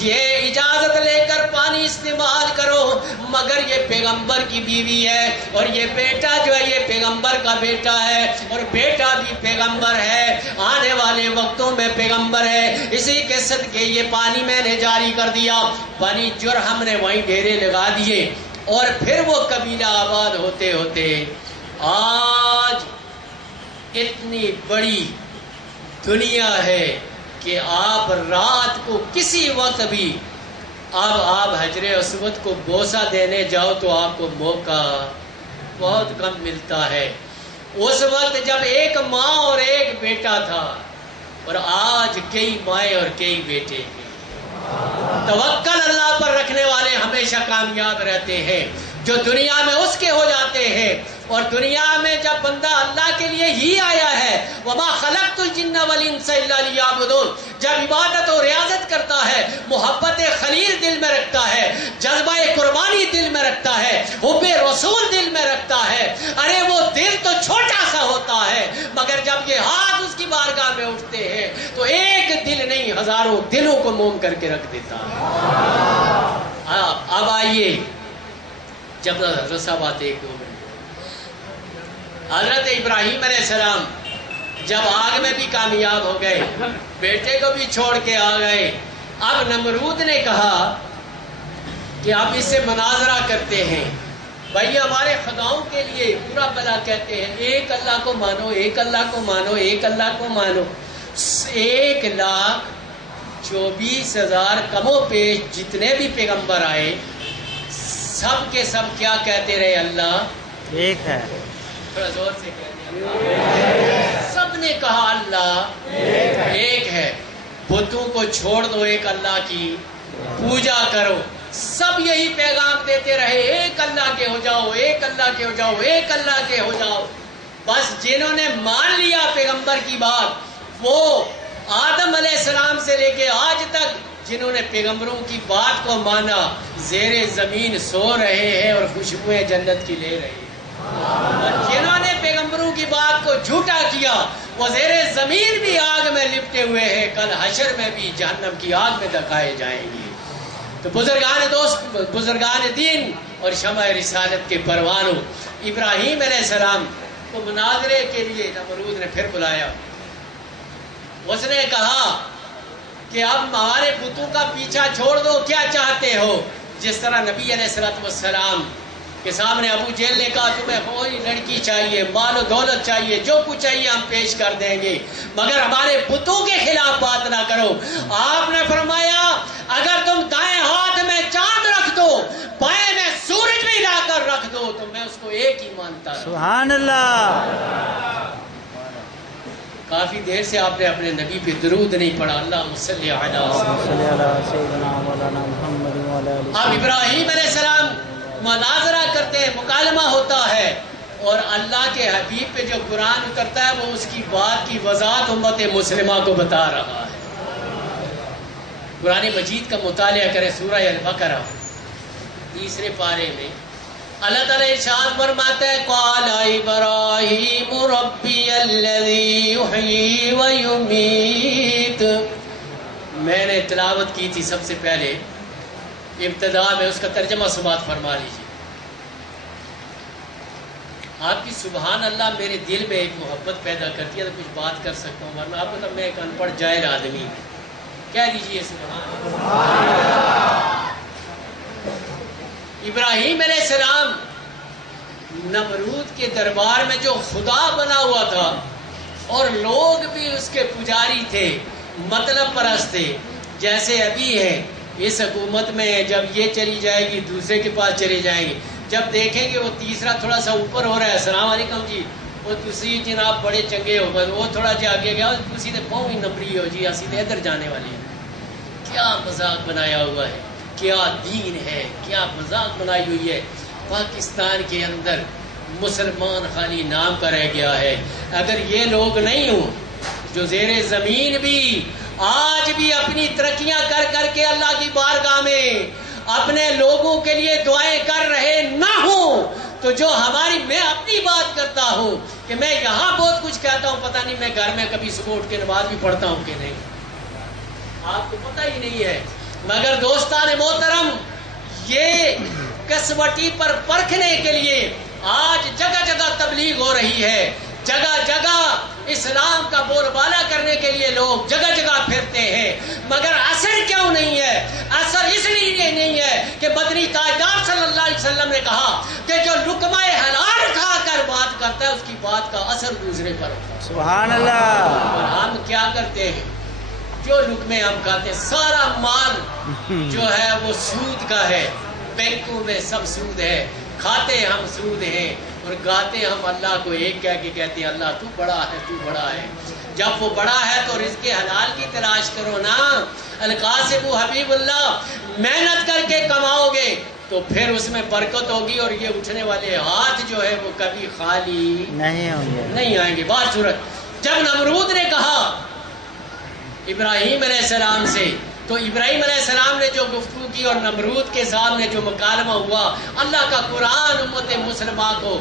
یہ اجازت لے کر پانی استعمال کرو، مگر یہ پیغمبر کی بیوی ہے اور یہ بیٹا جو ہے یہ پیغمبر کا بیٹا ہے اور بیٹا بھی پیغمبر ہے، آنے والے وقتوں میں پیغمبر ہے، اسی کے صدقے یہ پانی میں نے جاری کر دیا۔ بنی جرہم نے وہیں ڈیرے لگا دیے اور پھر وہ قبیلہ آباد ہوتے ہوتے آج اتنی بڑی دنیا ہے کہ آپ رات کو کسی وقت بھی اب آپ حجر اسود کو بوسہ دینے جاؤ تو آپ کو موقع بہت کم ملتا ہے۔ اس وقت جب ایک ماں اور ایک بیٹا تھا اور آج کئی مائیں اور کئی بیٹے ہیں۔ توکل اللہ پر رکھنے والے ہمیشہ کامیاب رہتے ہیں، جو دنیا میں اس کے ہو جاتے ہیں۔ اور دنیا میں جب بندہ اللہ کے لیے ہی آیا ہے، وَمَا خَلَقْتُ الْجِنَّ وَالْإِنسَ إِلَّا لِيَعْبُدُونَ، جب عبادت و ریاضت کرتا ہے، محبت خلیل دل میں رکھتا ہے، جذبہ قربانی دل میں رکھتا ہے، حب رسول دل میں رکھتا ہے، ارے وہ دل تو چھوٹا سا ہوتا ہے مگر جب یہ ہاتھ اس کی بارگاہ میں اٹھتے ہیں تو ایک دل نہیں ہزاروں دلوں کو موم کر کے رکھ دیتا ہے۔ اب آئیے جب حضرت صاحب آتے ایک دو منٹ، حضرت ابراہیم علیہ السلام جب آگ میں بھی کامیاب ہو گئے، بیٹے کو بھی چھوڑ کے آ گئے، اب نمرود نے کہا کہ آپ اس سے مناظرہ کرتے ہیں، بھائی ہمارے خداؤں کے لیے پورا بلا کہتے ہیں، ایک اللہ کو مانو، ایک اللہ کو مانو، ایک اللہ کو مانو۔ 1,24,000 کم و بیش جتنے بھی پیغمبر آئے سب کے سب کیا کہتے رہے؟ اللہ ایک ہے۔ تھوڑا زور سے کہتے ہیں، سب نے کہا اللہ ایک ہے، بتوں کو چھوڑ دو، ایک اللہ کی پوجا کرو۔ سب یہی پیغام دیتے رہے، ایک اللہ کے ہو جاؤ، ایک اللہ کے ہو جاؤ، ایک اللہ کے ہو جاؤ۔ بس جنہوں نے مان لیا پیغمبر کی بات، وہ آدم علیہ السلام سے لے کے آج تک جنہوں نے پیغمبروں کی بات کو مانا زیر زمین سو رہے ہیں اور خوشبوئیں جنت کی لے رہے ہیں، اور جنہوں نے پیغمبروں کی بات کو جھوٹا کیا وہ زیر زمین بھی آگ میں لپٹے ہوئے ہیں، کل حشر میں بھی جہنم کی آگ میں دکھائے جائیں گے۔ تو بزرگان دوست، بزرگان دین اور شمع رسالت کے پروانوں، ابراہیم علیہ السلام کو مناظرے کے لیے نمرود نے پھر بلایا۔ اس نے کہا کہ اب ہمارے بتوں کا پیچھا چھوڑ دو، کیا چاہتے ہو؟ جس طرح نبی علیہ السلام کے سامنے ابو جہل نے کہا تمہیں کوئی لڑکی چاہیے، مال و دولت چاہیے، جو کچھ چاہیے ہم پیش کر دیں گے، مگر ہمارے بتوں کے خلاف بات نہ کرو۔ آپ نے فرمایا اگر تم دائیں ہاتھ میں چاند رکھ دو، بائیں میں سورج بھی لا کر رکھ دو تو میں اس کو ایک ہی مانتا ہوں۔ سبحان اللہ۔ کافی دیر سے آپ نے اپنے نبی پہ درود نہیں پڑھا، اللہم صلی علی سیدنا مولانا محمد وعلی آلہ۔ اب ابراہیم علیہ السلام مناظرہ کرتے ہیں، مکالمہ ہوتا ہے، اور اللہ کے حبیب پہ جو قرآن اترتا ہے وہ اس کی بات کی وضاحت امت مسلمہ کو بتا رہا ہے۔ قرآن مجید کا مطالعہ کریں، سورہ البقرہ 3 پارے میں اللہ تعالیٰ ارشاد فرماتا ہے قال ابراہیم ربی الذی یحیی و یمیت۔ میں نے تلاوت کی تھی سب سے پہلے ابتدا میں، اس کا ترجمہ سماعت فرما لیجیے۔ آپ کی سبحان اللہ میرے دل میں ایک محبت پیدا کرتی ہے تو کچھ بات کر سکتا ہوں، ورنہ آپ کو تو میں ایک ان پڑھ جاہل آدمی کہہ دیجیے سبحان اللہ۔ ابراہیم علیہ السلام نمرود کے دربار میں جو خدا بنا ہوا تھا اور لوگ بھی اس کے پجاری تھے، مطلب پرست تھے، جیسے ابھی ہے اس حکومت میں جب یہ چلی جائے گی دوسرے کے پاس چلے جائیں گے، جب دیکھیں گے وہ تیسرا تھوڑا سا اوپر ہو رہا ہے، السلام علیکم جی، وہ دوسری جناب بڑے چنگے ہو گئے، وہ تھوڑا جا آگے گیا دوسری نے پاؤں ہی نمبری ہو جی، اسی ادھر جانے والی ہے۔ کیا مذاق بنایا ہوا ہے، کیا دین ہے، کیا مذاق بنائی ہوئی ہے۔ پاکستان کے اندر مسلمان خالی نام کا رہ گیا ہے۔ اگر یہ لوگ نہیں ہوں جو زیر زمین بھی آج بھی اپنی ترقیاں کر کر کے اللہ کی بارگاہ میں اپنے لوگوں کے لیے دعائیں کر رہے نہ ہوں، تو جو ہماری، میں اپنی بات کرتا ہوں کہ میں یہاں بہت کچھ کہتا ہوں، پتہ نہیں میں گھر میں کبھی صبح اٹھ کے نماز بھی پڑھتا ہوں کہ نہیں۔ آپ کو پتہ ہی نہیں ہے. مگر دوستان محترم، یہ کسوٹی پر پرکھنے کے لیے آج جگہ جگہ تبلیغ ہو رہی ہے، جگہ جگہ اسلام کا بول بالا کرنے کے لیے لوگ جگہ جگہ پھرتے ہیں، مگر اثر کیوں نہیں ہے؟ اثر اس لیے نہیں ہے کہ مدنی تاجدار صلی اللہ علیہ وسلم نے کہا کہ جو لقمہ حلال کھا کر بات کرتا ہے اس کی بات کا اثر دوسرے پر ہوتا ہے. سبحان اللہ. اور ہم کیا کرتے ہیں؟ جو لقمے ہم کھاتے ہیں سارا مال جو ہے وہ سود کا ہے، بینکوں میں سب سود ہے، کھاتے ہم سود ہیں اور گاتے ہم اللہ کو ایک کہہ کے کہتے ہیں اللہ تو بڑا ہے، تو بڑا ہے. جب وہ بڑا ہے تو رزق حلال کی تلاش کرو نا. القاسم حبیب اللہ، محنت کر کے کماؤ گے تو پھر اس میں برکت ہوگی اور یہ اٹھنے والے ہاتھ جو ہے وہ کبھی خالی نہیں آئیں گے. بات صورت جب نمرود نے کہا ابراہیم علیہ السلام سے، تو ابراہیم علیہ السلام نے جو گفتگو کی اور نمرود کے سامنے جو مکالمہ ہوا، اللہ کا قرآن امت مسلمہ کو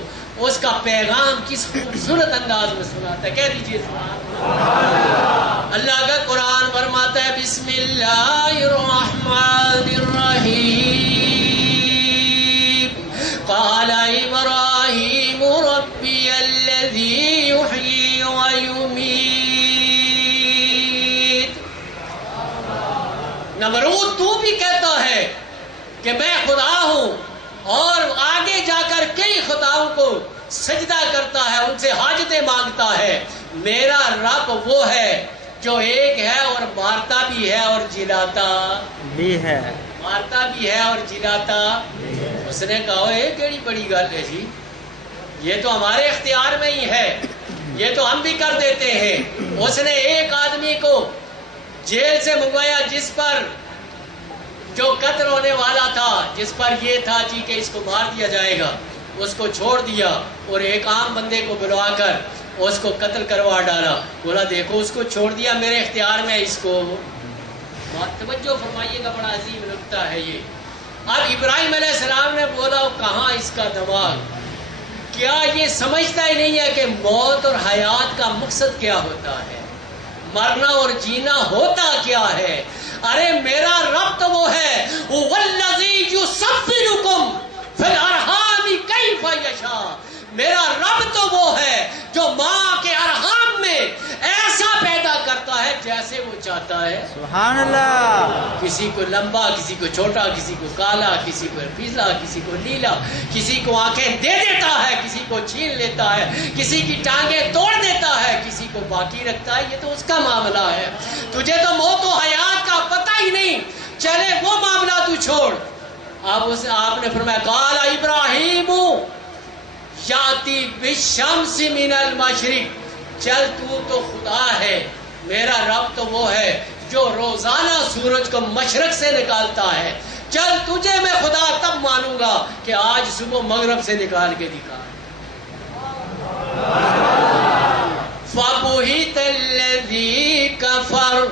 اس کا پیغام کس خوبصورت انداز میں سناتا ہے. کہہ دیجیے اللہ کا قرآن فرماتا ہے بسم اللہ الرحمن الرحیم قال ابراہیم ربی الذی یحیی ویمیت. نمرود تو بھی کہتا ہے کہ میں خدا ہوں اور آگے جا کر کئی خداؤں کو سجدہ کرتا ہے، ان سے حاجتیں مانگتا ہے. میرا رب وہ ہے جو ایک ہے اور مارتا بھی ہے اور جلاتا بھی ہے، مارتا بھی ہے اور جلاتا. اس نے کہا یہ کیڑی بڑی گل ہے جی، یہ تو ہمارے اختیار میں ہی ہے، یہ تو ہم بھی کر دیتے ہیں. اس نے ایک آدمی کو جیل سے منگوایا جس پر جو قتل ہونے والا تھا، جس پر یہ تھا جی کہ اس کو مار دیا جائے گا، اس کو چھوڑ دیا اور ایک عام بندے کو بلوا کر اس کو قتل کروا ڈالا. بولا دیکھو اس کو چھوڑ دیا، میرے اختیار میں اس کو. توجہ فرمائیے گا، بڑا عظیم نکتہ ہے یہ. اب ابراہیم علیہ السلام نے بولا کہاں اس کا دماغ، کیا یہ سمجھتا ہی نہیں ہے کہ موت اور حیات کا مقصد کیا ہوتا ہے، مرنا اور جینا ہوتا کیا ہے؟ ارے میرا رب تو وہ ہے والذی یصفرکم فی الارحام کیف یشاء. میرا رب تو وہ ہے جو ماں کے ارحام میں ایسا پیدا کرتا ہے جیسے وہ چاہتا ہے. سبحان اللہ. کسی کو لمبا، کسی کو چھوٹا، کسی کو کالا، کسی کو پیلا، کسی کو نیلا، کسی کو آنکھیں دے دیتا ہے، کسی کو چھین لیتا ہے، کسی کی ٹانگیں توڑ دیتا ہے، کسی کو باقی رکھتا ہے. یہ تو اس کا معاملہ ہے. تجھے تو موت و حیات کا پتہ ہی نہیں. چلے وہ معاملہ تو چھوڑ. اب آپ نے فرمایا قال ابراہیم یاتی بالشمس من المشرق. چل تو خدا ہے، میرا رب تو وہ ہے جو روزانہ سورج کو مشرق سے نکالتا ہے. چل تجھے میں خدا تب مانوں گا کہ آج صبح مغرب سے نکال کے دکھا. فَبُهِتَ الَّذِي كَفَرَ.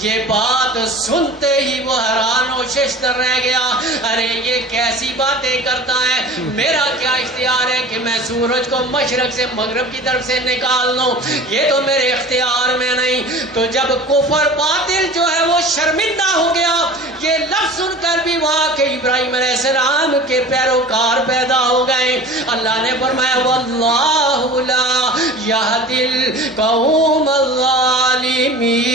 یہ بات سنتے ہی وہ حیران و ششدر رہ گیا. ارے یہ کیسی باتیں کرتا ہے، میرا کیا اختیار ہے کہ میں سورج کو مشرق سے مغرب کی طرف سے نکال لوں، یہ تو میرے اختیار میں نہیں. تو جب کفر باطل جو ہے وہ شرمندہ ہو گیا، یہ لفظ سن کر بھی وہاں کے ابراہیم علیہ السلام کے پیروکار پیدا ہو گئے. اللہ نے فرمایا واللہ لا یہدی القوم الظالمین.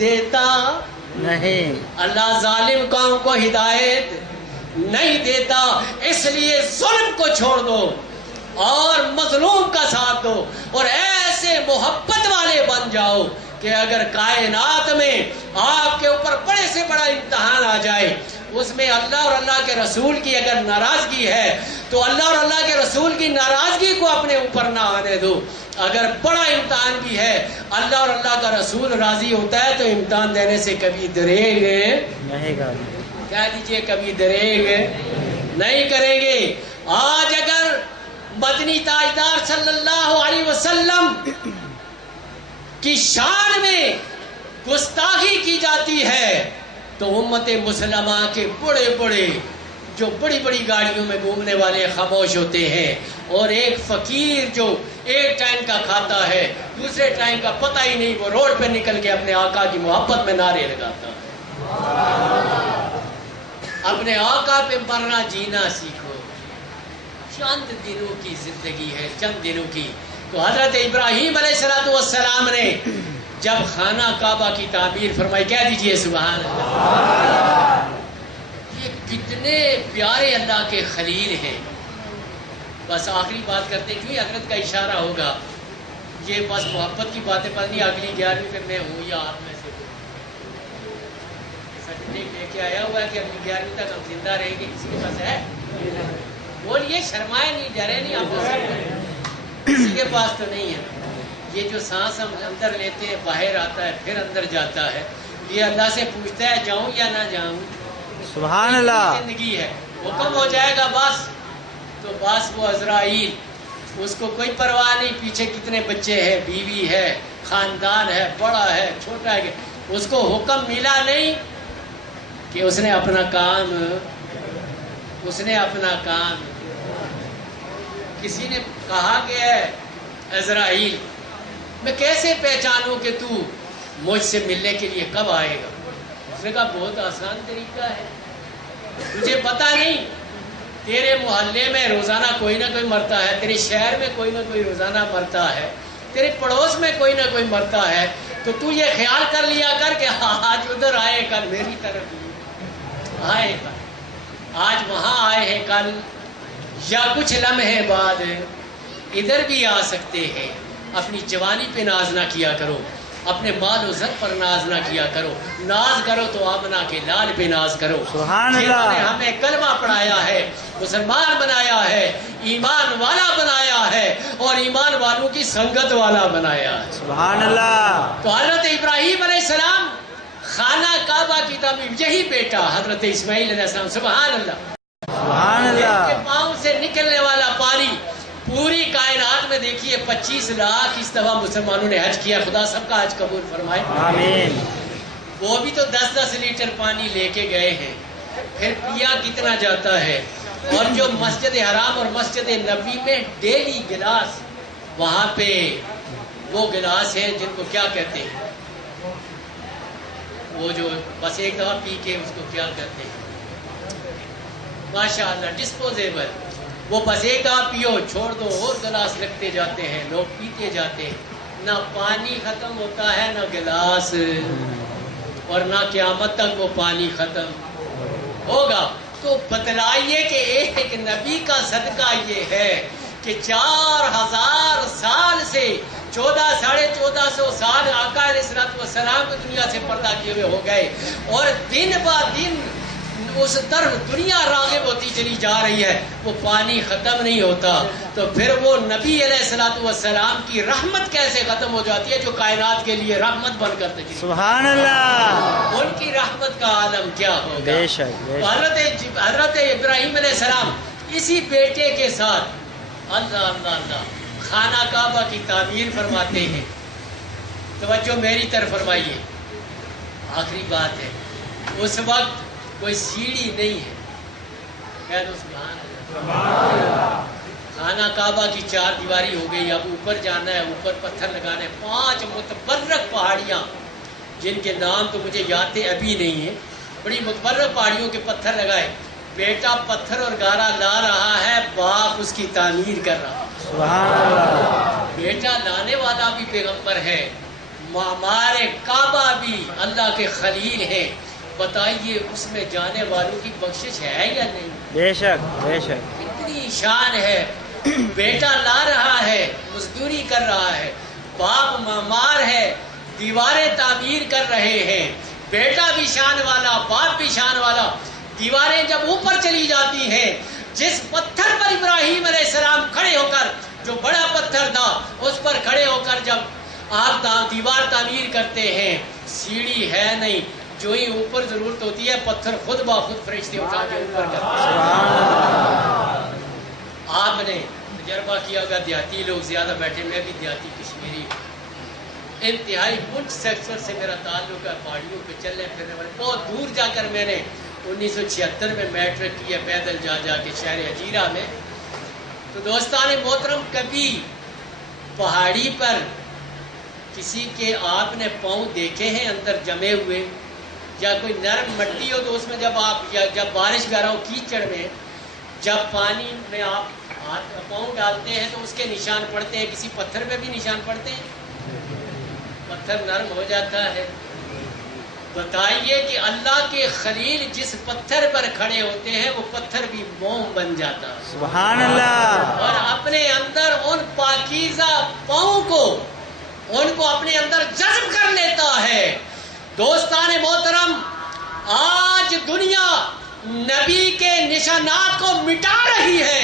دیتا نہیں، اللہ ظالم قوم کو ہدایت نہیں دیتا. اس لیے ظلم کو چھوڑ دو اور مظلوم کا ساتھ دو اور ایسے محبت والے بن جاؤ کہ اگر کائنات میں آپ کے اوپر بڑے سے بڑا امتحان آ جائے، اس میں اللہ اور اللہ کے رسول کی اگر ناراضگی ہے تو اللہ اور اللہ کے رسول کی ناراضگی کو اپنے اوپر نہ آنے دو. اگر بڑا امتحان بھی ہے، اللہ اور اللہ کا رسول راضی ہوتا ہے تو امتحان دینے سے کبھی دریغ نہیں کہہ دیجئے، کبھی دریغ نہیں کریں گے. آج اگر مدنی تاجدار صلی اللہ علیہ وسلم کی شان میں گستاخی کی جاتی ہے تو امت مسلمہ کے بڑے بڑے جو بڑی بڑی گاڑیوں میں گھومنے والے خاموش ہوتے ہیں، اور ایک فقیر جو ایک ٹائم کا کھاتا ہے دوسرے ٹائم کا پتہ ہی نہیں، وہ روڈ پہ نکل کے اپنے آقا کی محبت میں نعرے لگاتا ہے۔ اپنے آقا پہ مرنا جینا سیکھو، چند دنوں کی زندگی ہے، چند دنوں کی۔ تو حضرت ابراہیم علیہ السلام نے جب خانہ کعبہ کی تعمیر فرمائی، کہہ دیجئے سبحان اللہ۔ یہ کتنے پیارے اللہ کے خلیل ہیں۔ بس آخری بات کرتے ہیں، کیونکہ حضرت کا اشارہ ہوگا، یہ بس محبت کی باتیں پڑھنی، اگلی 11ویں پہ میں ہوں یا آپ میں سے سرٹیفکیٹ لے کے آیا ہوا ہے کہ اگلی 11ویں تک ہم زندہ رہیں گے، کسی کے پاس ہے؟ بولیے، شرمائے نہیں، ڈرے نہیں، آپ کسی کے پاس تو نہیں ہے۔ یہ جو سانس ہم اندر لیتے ہیں باہر آتا ہے پھر اندر جاتا ہے، یہ اللہ سے پوچھتا ہے جاؤں یا نہ جاؤں؟ سبحان اللہ۔ زندگی ہے، حکم ہو جائے گا بس، تو بس وہ عزرائیل، اس کو کوئی پرواہ نہیں پیچھے کتنے بچے ہیں، بیوی ہے، خاندان ہے، بڑا ہے، چھوٹا ہے، اس کو حکم ملا نہیں کہ اس نے اپنا کام کسی نے کہا کہ ہے عزرائیل میں کیسے پہچانوں کہ تو مجھ سے ملنے کے لیے کب آئے گا؟ اس نے کہا بہت آسان طریقہ ہے، تجھے پتہ نہیں تیرے محلے میں روزانہ کوئی نہ کوئی مرتا ہے، تیرے شہر میں کوئی نہ کوئی روزانہ مرتا ہے، تیرے پڑوس میں کوئی نہ کوئی مرتا ہے، تو تو یہ خیال کر لیا کر کہ آج ادھر آئے کل میری طرف آئے، آج وہاں آئے ہیں کل یا کچھ لمحے بعد ادھر بھی آ سکتے ہیں۔ اپنی جوانی پہ ناز نہ کیا کرو، اپنے مال و زر پر ناز نہ کیا کرو، ناز کرو تو آمنہ کے لال پہ ناز کرو۔ سبحان اللہ۔ جنہوں نے ہمیں کلمہ پڑھایا ہے، مسلمان بنایا ہے، ایمان والا بنایا ہے، اور ایمان والوں کی سنگت والا بنایا ہے۔ سبحان اللہ۔ تو حضرت ابراہیم علیہ السلام خانہ کعبہ کی تعمیر، یہی بیٹا حضرت اسماعیل علیہ السلام، سبحان اللہ، سبحان اللہ۔ کے پاؤں سے نکلنے والا پانی پوری کائنات میں دیکھیے 25 لاکھ اس دفعہ مسلمانوں نے حج کیا، خدا سب کا حج قبول فرمائے، آمین۔ وہ بھی تو 10-10 لیٹر پانی لے کے گئے ہیں، پھر پیا کتنا جاتا ہے، اور جو مسجد حرام اور مسجد نبوی میں ڈیلی گلاس، وہاں پہ وہ گلاس ہیں جن کو کیا کہتے ہیں، وہ جو بس ایک دفعہ پی کے اس کو کیا کہتے ہیں، ماشاءاللہ ڈسپوزیبل، وہ بس ایک دفعہ پیو چھوڑ دو، اور گلاس رکھتے جاتے ہیں، لوگ پیتے جاتے ہیں، نہ پانی ختم ہوتا ہے نہ گلاس، اور نہ قیامت تک وہ پانی ختم ہوگا۔ تو بتلائیے کہ ایک نبی کا صدقہ یہ ہے کہ 4000 سال سے 1400 سال آقا علیہ السلام کو دنیا سے پردہ کیے ہوئے ہو گئے، اور دن با دن اس طرف دنیا راغب ہوتی چلی جا رہی ہے، وہ پانی ختم نہیں ہوتا، تو پھر وہ نبی علیہ السلام کی رحمت کیسے ختم ہو جاتی ہے جو کائنات کے لیے رحمت بن کر تجلی، سبحان اللہ۔ ان کی رحمت کا عالم کیا ہوگا۔ بے شک بے شک۔ حضرت ابراہیم علیہ السلام اسی بیٹے کے ساتھ اللہ اللہ اللہ خانہ کعبہ کی تعمیر فرماتے ہیں۔ توجہ میری طرف فرمائیے، آخری بات ہے، اس وقت کوئی سیڑھی نہیں ہے، کہہ دو سبحان اللہ۔ خانہ کعبہ کی 4 دیواری ہو گئی، اب اوپر جانا ہے، اوپر پتھر لگانے، 5 متبرک پہاڑیاں جن کے نام تو مجھے یاد ابھی نہیں ہے، بڑی متبرک پہاڑیوں کے پتھر لگائے، بیٹا پتھر اور گارا لا رہا ہے، باپ اس کی تعمیر کر رہا، سبحان اللہ۔ بیٹا لانے والا بھی پیغمبر ہے، معمار کعبہ بھی اللہ کے خلیل ہیں، بتائیے اس میں جانے والوں کی بخشش ہے یا نہیں؟ بے شک بے شک۔ اتنی شان ہے، بیٹا لا رہا ہے، مزدوری کر رہا ہے، باپ معمار ہے، دیواریں تعمیر کر رہے ہیں، بیٹا بھی شان والا، باپ بھی شان والا، دیواریں جب اوپر چلی جاتی ہیں، جس پتھر پر ابراہیم علیہ السلام کھڑے ہو کر، جو بڑا پتھر تھا اس پر کھڑے ہو کر جب آپ دیوار تعمیر کرتے ہیں، سیڑھی ہے نہیں، جو ہی اوپر ضرورت ہوتی ہے پتھر خود بخود فرشتے اٹھا کے اوپر کرتے ہیں۔ آپ نے تجربہ کیا ہوگا، دیہاتی لوگ زیادہ بیٹھے، میں بھی دیہاتی کشمیری، انتہائی اونچ سیکشن سے میرا تعلق ہے، پہاڑیوں پہ چلنے پھرنے والے، بہت دور جا کر میں نے 1976 میں میٹرک کی ہے پیدل جا جا کے شہر ہجیرہ میں. تو دوستان محترم کبھی پہاڑی پر کسی کے آپ نے پاؤں دیکھے ہیں اندر جمے ہوئے یا کوئی نرم مٹی ہو تو اس میں جب آپ یا جب بارش وغیرہ ہو کیچڑ میں جب پانی میں آپ ہاتھ پاؤں ڈالتے ہیں تو اس کے نشان پڑتے ہیں. کسی پتھر پہ بھی نشان پڑتے ہیں, پتھر نرم ہو جاتا ہے. بتائیے کہ اللہ کے خلیل جس پتھر پر کھڑے ہوتے ہیں وہ پتھر بھی موم بن جاتا ہے. سبحان اللہ. اور اپنے اندر ان پاکیزہ پاؤں کو ان کو اپنے اندر جذب کر لیتا ہے. دوستان محترم آج دنیا نبی کے نشانات کو مٹا رہی ہے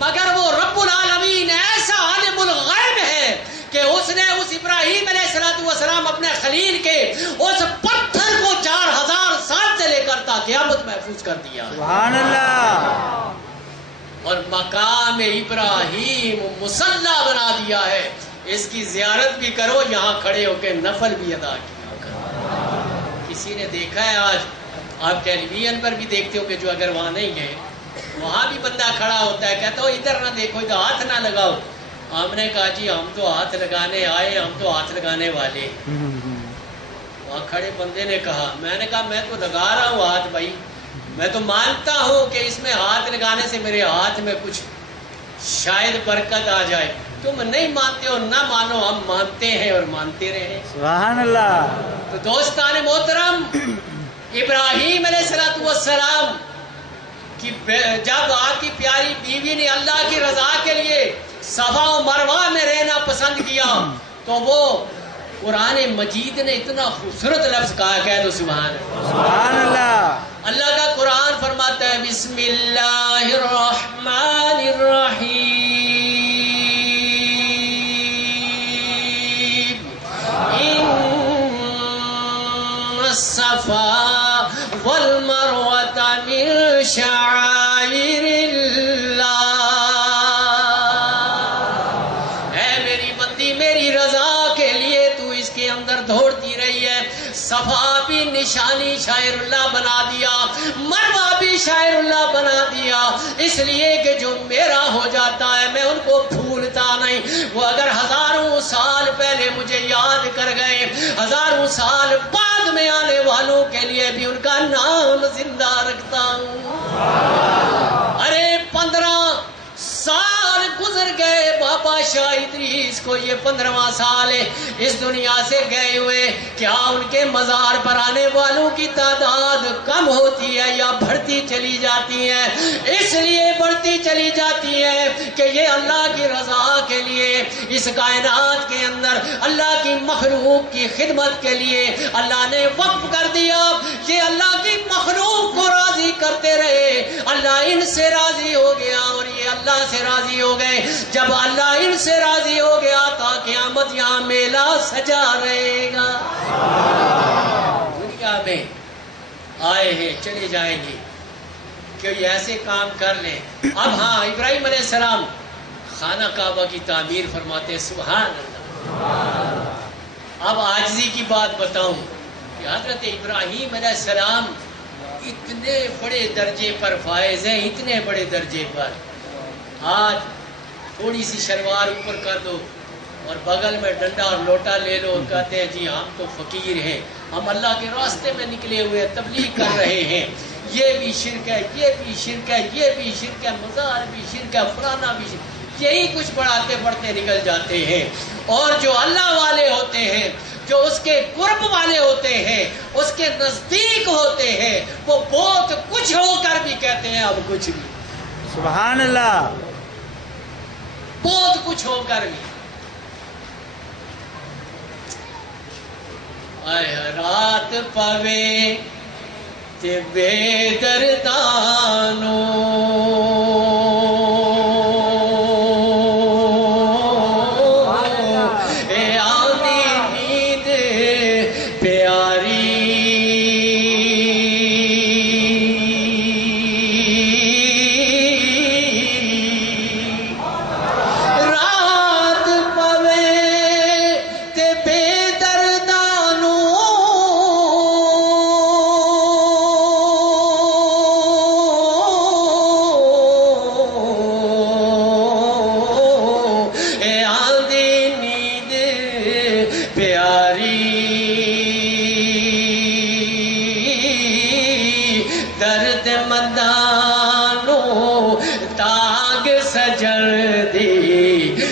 مگر وہ رب العالمین ایسا عالم الغیب ہے کہ اس نے اس ابراہیم علیہ السلام اپنے خلیل کے اس پتھر کو 4000 سال سے لے کر تا قیامت محفوظ کر دیا. سبحان اللہ. اور مقام ابراہیم مصلی بنا دیا ہے. اس کی زیارت بھی کرو, یہاں کھڑے ہو کے نفل بھی ادا کیا کرو. کسی نے دیکھا ہے آج آپ ٹیلی ویژن پر بھی دیکھتے ہو کہ جو اگر وہاں نہیں گئے وہاں بھی بندہ کھڑا ہوتا ہے کہتا ہو ادھر نہ دیکھو ادھر ہاتھ نہ لگاؤ. ہم نے کہا جی ہم تو ہاتھ لگانے آئے, ہم تو ہاتھ لگانے والے. وہاں کھڑے بندے نے کہا, میں نے کہا میں تو لگا رہا ہوں ہاتھ بھائی, میں تو مانتا ہوں کہ اس میں ہاتھ لگانے سے میرے ہاتھ میں کچھ شاید برکت آ جائے. تم نہیں مانتے ہو نہ مانو, ہم مانتے ہیں اور مانتے رہے. سبحان اللہ. تو دوستان محترم ابراہیم علیہ السلام کی جب آپ کی پیاری بیوی نے اللہ کی رضا کے لیے صفا و مروہ میں رہنا پسند کیا تو وہ قرآن مجید نے اتنا خوبصورت لفظ کہا, کہہ دو سبحان اللہ. اللہ کا قرآن فرماتا ہے بسم اللہ الرحمن الرحیم ان الصفا والمروة من شعائر اللہ. اے میری بندی میری رضا کے لیے تو اس کے اندر دوڑتی رہی ہے. صفا بھی نشانی شاعر اللہ بنا دیا, مروہ بھی شاعر اللہ بنا دیا, اس لیے کہ جو میرا ہو جاتا ہے میں ان کو بھولتا نہیں. وہ اگر ہزاروں سال پہلے مجھے یاد کر گئے, ہزاروں سال بعد میں آنے والوں کے لیے بھی ان کا نام زندہ رکھتا ہوں. ارے 15 سال گزر گئے بابا شاہ ادریس کو, یہ 15واں سال ہے اس دنیا سے گئے ہوئے. کیا ان کے مزار پر آنے والوں کی تعداد کم ہوتی ہے یا بڑھتی چلی جاتی ہے؟ اس لیے بڑھتی چلی جاتی ہے کہ یہ اللہ کی رضا کے لیے اس کائنات کے اندر اللہ کی مخلوق کی خدمت کے لیے اللہ نے وقف کر دیا. یہ اللہ کی مخلوق کو راضی کرتے رہے, اللہ ان سے راضی ہو گیا اور یہ اللہ سے راضی ہو گئے. جب اللہ ان سے راضی ہو گیا تا قیامت یہاں میلہ سجا رہے گا. دنیا میں آئے ہیں چلے جائیں گے, کہ ایسے کام کر لیں. اب ہاں ابراہیم علیہ السلام خانہ کعبہ کی تعمیر فرماتے ہیں. سبحان اللہ. اب عاجزی کی بات بتاؤں کہ حضرت ابراہیم علیہ السلام اتنے بڑے درجے پر فائز ہیں, اتنے بڑے درجے پر. آج تھوڑی سی شلوار اوپر کر دو اور بغل میں ڈنڈا اور لوٹا لے لو اور کہتے ہیں جی ہم تو فقیر ہیں, ہم اللہ کے راستے میں نکلے ہوئے تبلیغ کر رہے ہیں. یہ بھی شرک ہے, یہ بھی شرک ہے, یہ بھی شرک ہے, مزار بھی شرک ہے, فلانا بھی شرک. یہی کچھ بڑھاتے بڑھتے نکل جاتے ہیں. اور جو اللہ والے ہوتے ہیں, جو اس کے قرب والے ہوتے ہیں, اس کے نزدیک ہوتے ہیں, وہ بہت کچھ ہو کر بھی کہتے ہیں اب کچھ بھی. سبحان اللہ. بہت کچھ ہو کر بھی. رات پوے تے بے دردانو اے آنی نیند پیاری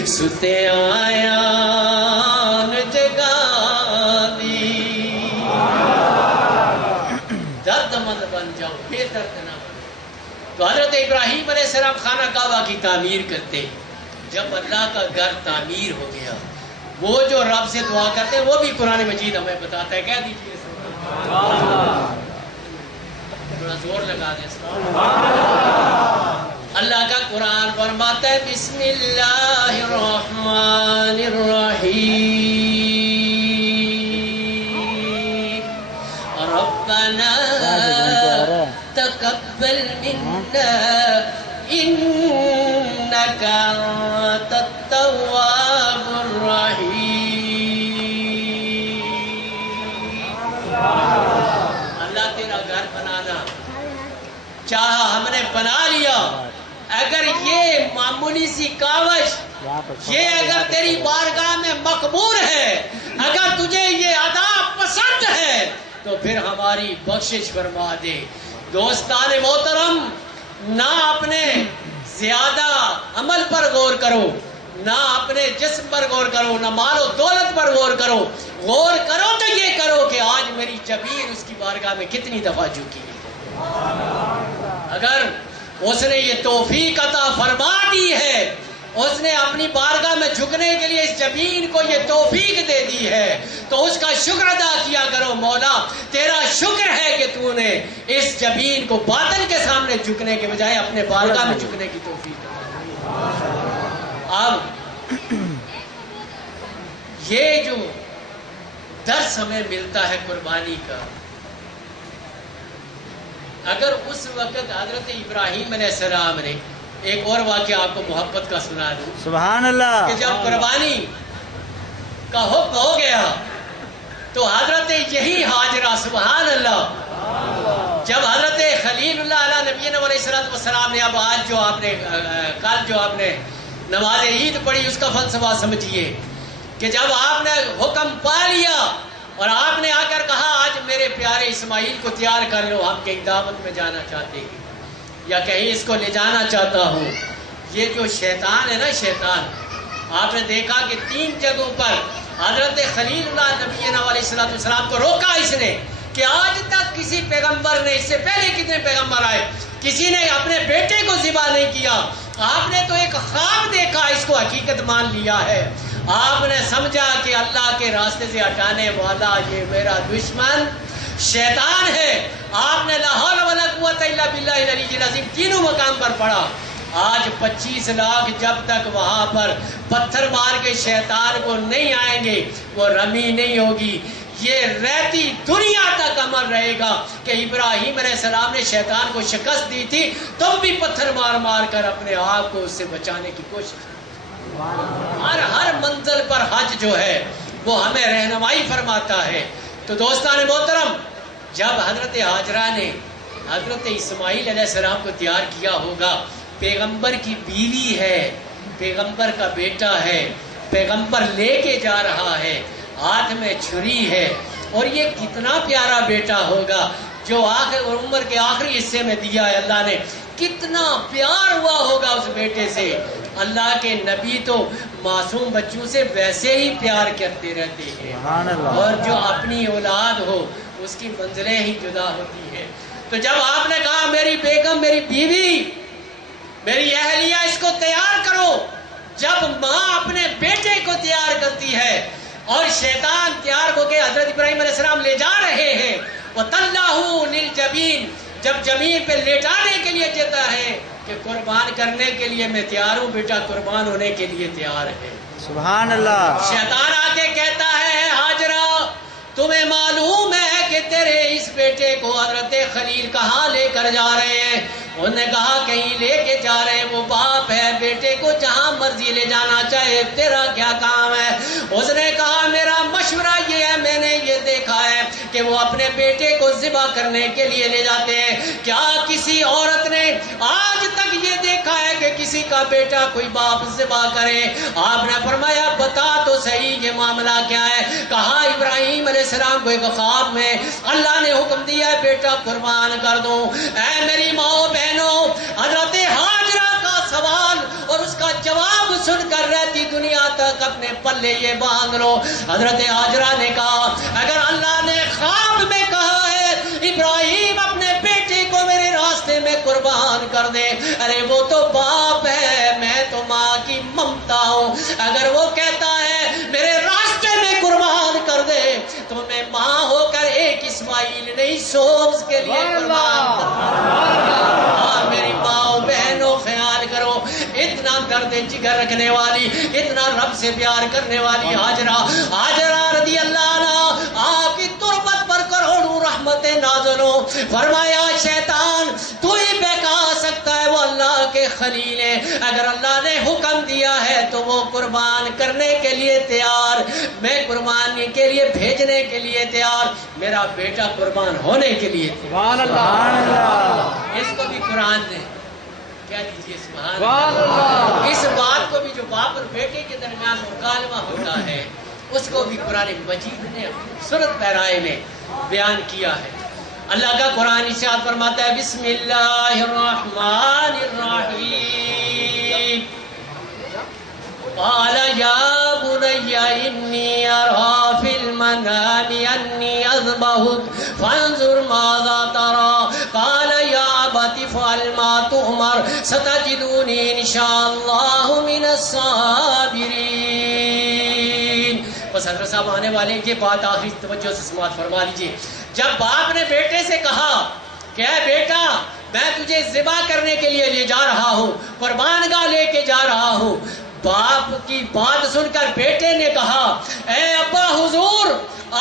ستے آیا جگانی درد مند بن جاؤ بے درد نہ بن. تو حضرت ابراہیم علیہ السلام خانہ کعبہ کی تعمیر کرتے. جب اللہ کا گھر تعمیر ہو گیا وہ جو رب سے دعا کرتے ہیں وہ بھی قرآن مجید ہمیں بتاتا ہے. کہہ دیجیے تھوڑا زور لگا دیں. اللہ کا قرآن فرماتا ہے بسم اللہ الرحمن الرحیم ربنا تقبل منا انک انت التواب الرحیم. اللہ تیرا گھر بنانا چاہا ہم نے بنا لیا. اگر یہ معمولی سی کاوش یہ اگر تیری بارگاہ میں مقبول ہے, اگر تجھے یہ ادا پسند ہے تو پھر ہماری بخشش فرما دے. دوستان محترم, نہ اپنے زیادہ عمل پر غور کرو, نہ اپنے جسم پر غور کرو, نہ مال و دولت پر غور کرو. غور کرو تو یہ کرو کہ آج میری جبین اس کی بارگاہ میں کتنی دفعہ جھکی ہے. اگر اس نے یہ توفیق عطا فرما دی ہے, اس نے اپنی بارگاہ میں جھکنے کے لیے اس جبین کو یہ توفیق دے دی ہے, تو اس کا شکر ادا کیا کرو. مولا تیرا شکر ہے کہ تو نے اس جبین کو باطل کے سامنے جھکنے کے بجائے اپنے بارگاہ میں جھکنے کی توفیق دی. اب یہ جو درس ہمیں ملتا ہے قربانی کا, اگر اس وقت حضرت ابراہیم علیہ السلام نے ایک اور واقعہ آپ کو محبت کا سنا دوں. سبحان اللہ. کہ جب قربانی کا حکم ہو گیا تو حضرت یہی حاجرہ, سبحان اللہ, جب حضرت خلیل اللہ علیہ نبینا علیہ السلام نے, اب آج جو آپ نے کل جو آپ نے نماز عید پڑھی اس کا فلسفہ سمجھیے کہ جب آپ نے حکم پا لیا اور آپ نے آ کر کہا آج میرے پیارے اسماعیل کو تیار کر لو, ہم کہیں دعوت میں جانا چاہتے ہیں یا کہیں اس کو لے جانا چاہتا ہوں. یہ جو شیطان ہے نا, شیطان, آپ نے دیکھا کہ 3 جگہوں پر حضرت خلیل اللہ نبینا علیہ السلام کو روکا اس نے کہ آج تک کسی پیغمبر نے, اس سے پہلے کتنے پیغمبر آئے, کسی نے اپنے بیٹے کو ذبح نہیں کیا. آپ نے تو ایک خواب دیکھا, اس کو حقیقت مان لیا ہے. آپ نے سمجھا کہ اللہ کے راستے سے ہٹانے والا یہ میرا دشمن شیطان ہے. آپ نے لا حول ولا قوت الا باللہ العلی العظیم تینوں مقام پر پڑھا. آج 25 لاکھ جب تک وہاں پر پتھر مار کے شیطان کو نہیں آئیں گے وہ رمی نہیں ہوگی. یہ رہتی دنیا تک عمل رہے گا کہ ابراہیم علیہ السلام نے شیطان کو شکست دی تھی, تم بھی پتھر مار مار کر اپنے آپ کو اس سے بچانے کی کوشش. ہر منزل پر حج جو ہے وہ ہمیں رہنمائی فرماتا ہے. تو دوستان محترم, جب حضرت حاجرہ نے حضرت اسماعیل علیہ السلام کو تیار کیا ہوگا, پیغمبر کی بیوی ہے, پیغمبر کا بیٹا ہے, پیغمبر لے کے جا رہا ہے, ہاتھ میں چھری ہے, اور یہ کتنا پیارا بیٹا ہوگا جو آخر عمر کے آخری حصے میں دیا ہے اللہ نے. کتنا پیار ہوا ہوگا اس بیٹے سے. اللہ کے نبی تو معصوم بچوں سے ویسے ہی پیار کرتے رہتے ہیں, اور جو اپنی اولاد ہو اس کی منزلیں ہی جدا ہوتی ہیں. تو جب آپ نے کہا میری بیگم, میری بیوی, میری اہلیہ, اس کو تیار کرو, جب ماں اپنے بیٹے کو تیار کرتی ہے اور شیطان تیار ہو کے حضرت ابراہیم علیہ السلام لے جا رہے ہیں, وَتَلَّهُ لِلْجَبِينِ, جب زمین پہ لیٹانے کے لیے کہتا ہے کہ قربان کرنے کے لیے میں تیار ہوں, بیٹا قربان ہونے کے لیے تیار ہے. سبحان اللہ. شیطان آ کے کہتا ہے حاجرہ تمہیں معلوم ہے کہ تیرے اس بیٹے کو حضرت خلیل کہاں لے کر جا رہے ہیں؟ انہوں نے کہا کہیں لے کے جا رہے ہیں, وہ باپ ہے, بیٹے کو جہاں مرضی لے جانا چاہے, تیرا کیا کام ہے؟ اس نے کہا میرا مشورہ یہ ہے, میں نے یہ دیکھا ہے کہ وہ اپنے بیٹے کو ذبح کرنے کے لیے لے جاتے ہیں. کیا کسی عورت نے آج تک یہ دیکھا ہے کہ کسی کا بیٹا کوئی باپ ذبح کرے؟ آپ نے فرمایا بتا تو صحیح یہ معاملہ کیا ہے. کہا ابراہیم علیہ السلام کو ایک خواب میں اللہ نے حکم دیا ہے بیٹا قربان کر دو. اے میری ماں بہنوں, حضرت حاجرہ کا سوال اور اس کا جواب سن کر رہتی دنیا تک اپنے پلے یہ باندھ لو. حضرت ہاجرہ نے کہا اگر اللہ نے خواب میں کہا ہے ابراہیم اپنے بیٹے کو میرے راستے میں قربان کر دے, ارے وہ تو باپ ہے, میں تو ماں کی ممتا ہوں. اگر وہ کہتا ہے میرے راستے میں قربان کر دے تو میں ماں ہو کر ایک اسماعیل نہیں 100 اس کے لیے قربان کر. میری ماں بہنوں خیال کرو, اتنا درد جگر رکھنے والی, اتنا رب سے پیار کرنے والی ہاجرہ رضی اللہ عنہ آپ کی تربت پر کروڑوں رحمتیں نازل ہوں. فرمایا شیطان تو ہی بہکا سکتا ہے, وہ اللہ کے خلیل ہے. اگر اللہ نے حکم دیا ہے تو وہ قربان کرنے کے لیے تیار, میں قربانی کے لیے بھیجنے کے لیے تیار, میرا بیٹا قربان ہونے کے لیے. سبحان اللہ. اس کو بھی قرآن نے کیا دیجیے سبحان اللہ. اس بات کو بھی جو باپ اور بیٹے کے درمیان مکالمہ ہوتا ہے اس کو بھی قرآن مجید نے سورۃ بہرائے میں بیان کیا ہے. اللہ کا قرآن ارشاد فرماتا ہے بسم اللہ الرحمن الرحیم. قال یا بنی انی ارى فی المنام انی اذبحک فانظر ماذا ترى قال یا ابت افعل ما تؤمر ستجدونی ان شاء اللہ من الصابرین. بس حضرت صاحب آنے والے یہ بات آخری توجہ سے سماعت فرما لیجیے. جب باپ نے بیٹے سے کہا کہ اے بیٹا میں تجھے ذبح کرنے کے لیے لے جا رہا ہوں, قربان گاہ لے کے جا رہا ہوں, باپ کی بات سن کر بیٹے نے کہا اے ابا حضور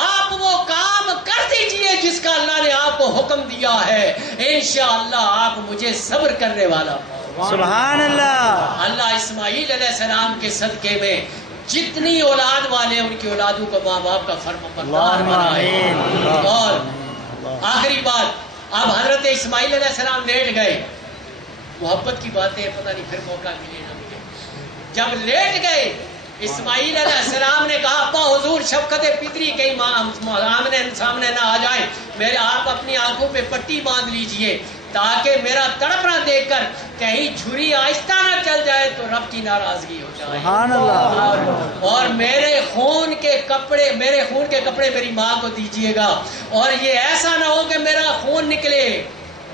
آپ وہ کام کر دیجئے جس کا اللہ نے آپ کو حکم دیا ہے, انشاءاللہ آپ مجھے صبر کرنے والا. سبحان اللہ. اللہ اسماعیل علیہ السلام کے صدقے میں جتنی اولاد والے ان کی اولادوں کو ماں باپ کا فرمانبردار بنائے. اور آخری بات, اب حضرت اسماعیل علیہ السلام لیٹ گئے, محبت کی باتیں پتہ نہیں پھر موقع ملے نہ ملے. جب لیٹ گئے اسماعیل علیہ السلام نے کہا ابا حضور شفقت فطری کہیں سامنے نہ آ جائے, میرے آپ اپنی آنکھوں پہ پٹی باندھ لیجئے تاکہ میرا تڑپنا دیکھ کر کہیں چھری آہستہ نہ چل جائے تو رب کی ناراضگی ہو جائے. سبحان اللہ. اور میرے خون کے کپڑے میری ماں کو دیجئے گا, اور یہ ایسا نہ ہو کہ میرا خون نکلے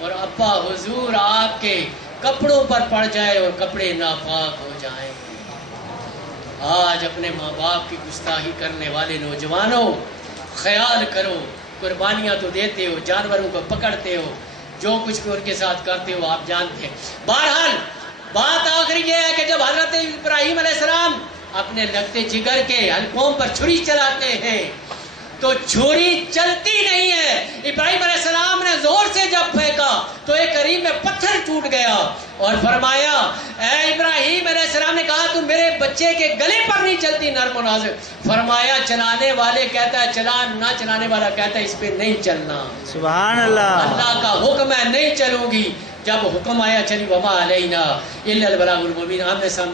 اور ابا حضور آپ کے کپڑوں پر پڑ جائے اور کپڑے ناپاک ہو جائیں. آج اپنے ماں باپ کی گستاخی کرنے والے نوجوانوں خیال کرو, قربانیاں تو دیتے ہو, جانوروں کو پکڑتے ہو, جو کچھ بھی ان کے ساتھ کرتے ہو آپ جانتے ہیں. بہرحال بات آخری یہ ہے کہ جب حضرت ابراہیم علیہ السلام اپنے لگتے جگر کے حلقوں پر چھری چلاتے ہیں تو چھری چلتی نہیں ہے. ابراہیم علیہ السلام نے زور سے جب پھینکا تو ایک قریب میں پتھر ٹوٹ گیا اور فرمایا اے ابراہیم علیہ السلام نے کہا تم میرے بچے کے گلے پر نہیں چلتی نرم و نازک. فرمایا چلانے والے کہتا ہے چلا, نہ چلانے والا کہتا ہے اس پہ نہیں چلنا. سبحان اللہ. اللہ کا حکم ہے نہیں چلوں گی, جب حکم آیا چلی وما علینا الا البلاغ المبین, آمنے سامنے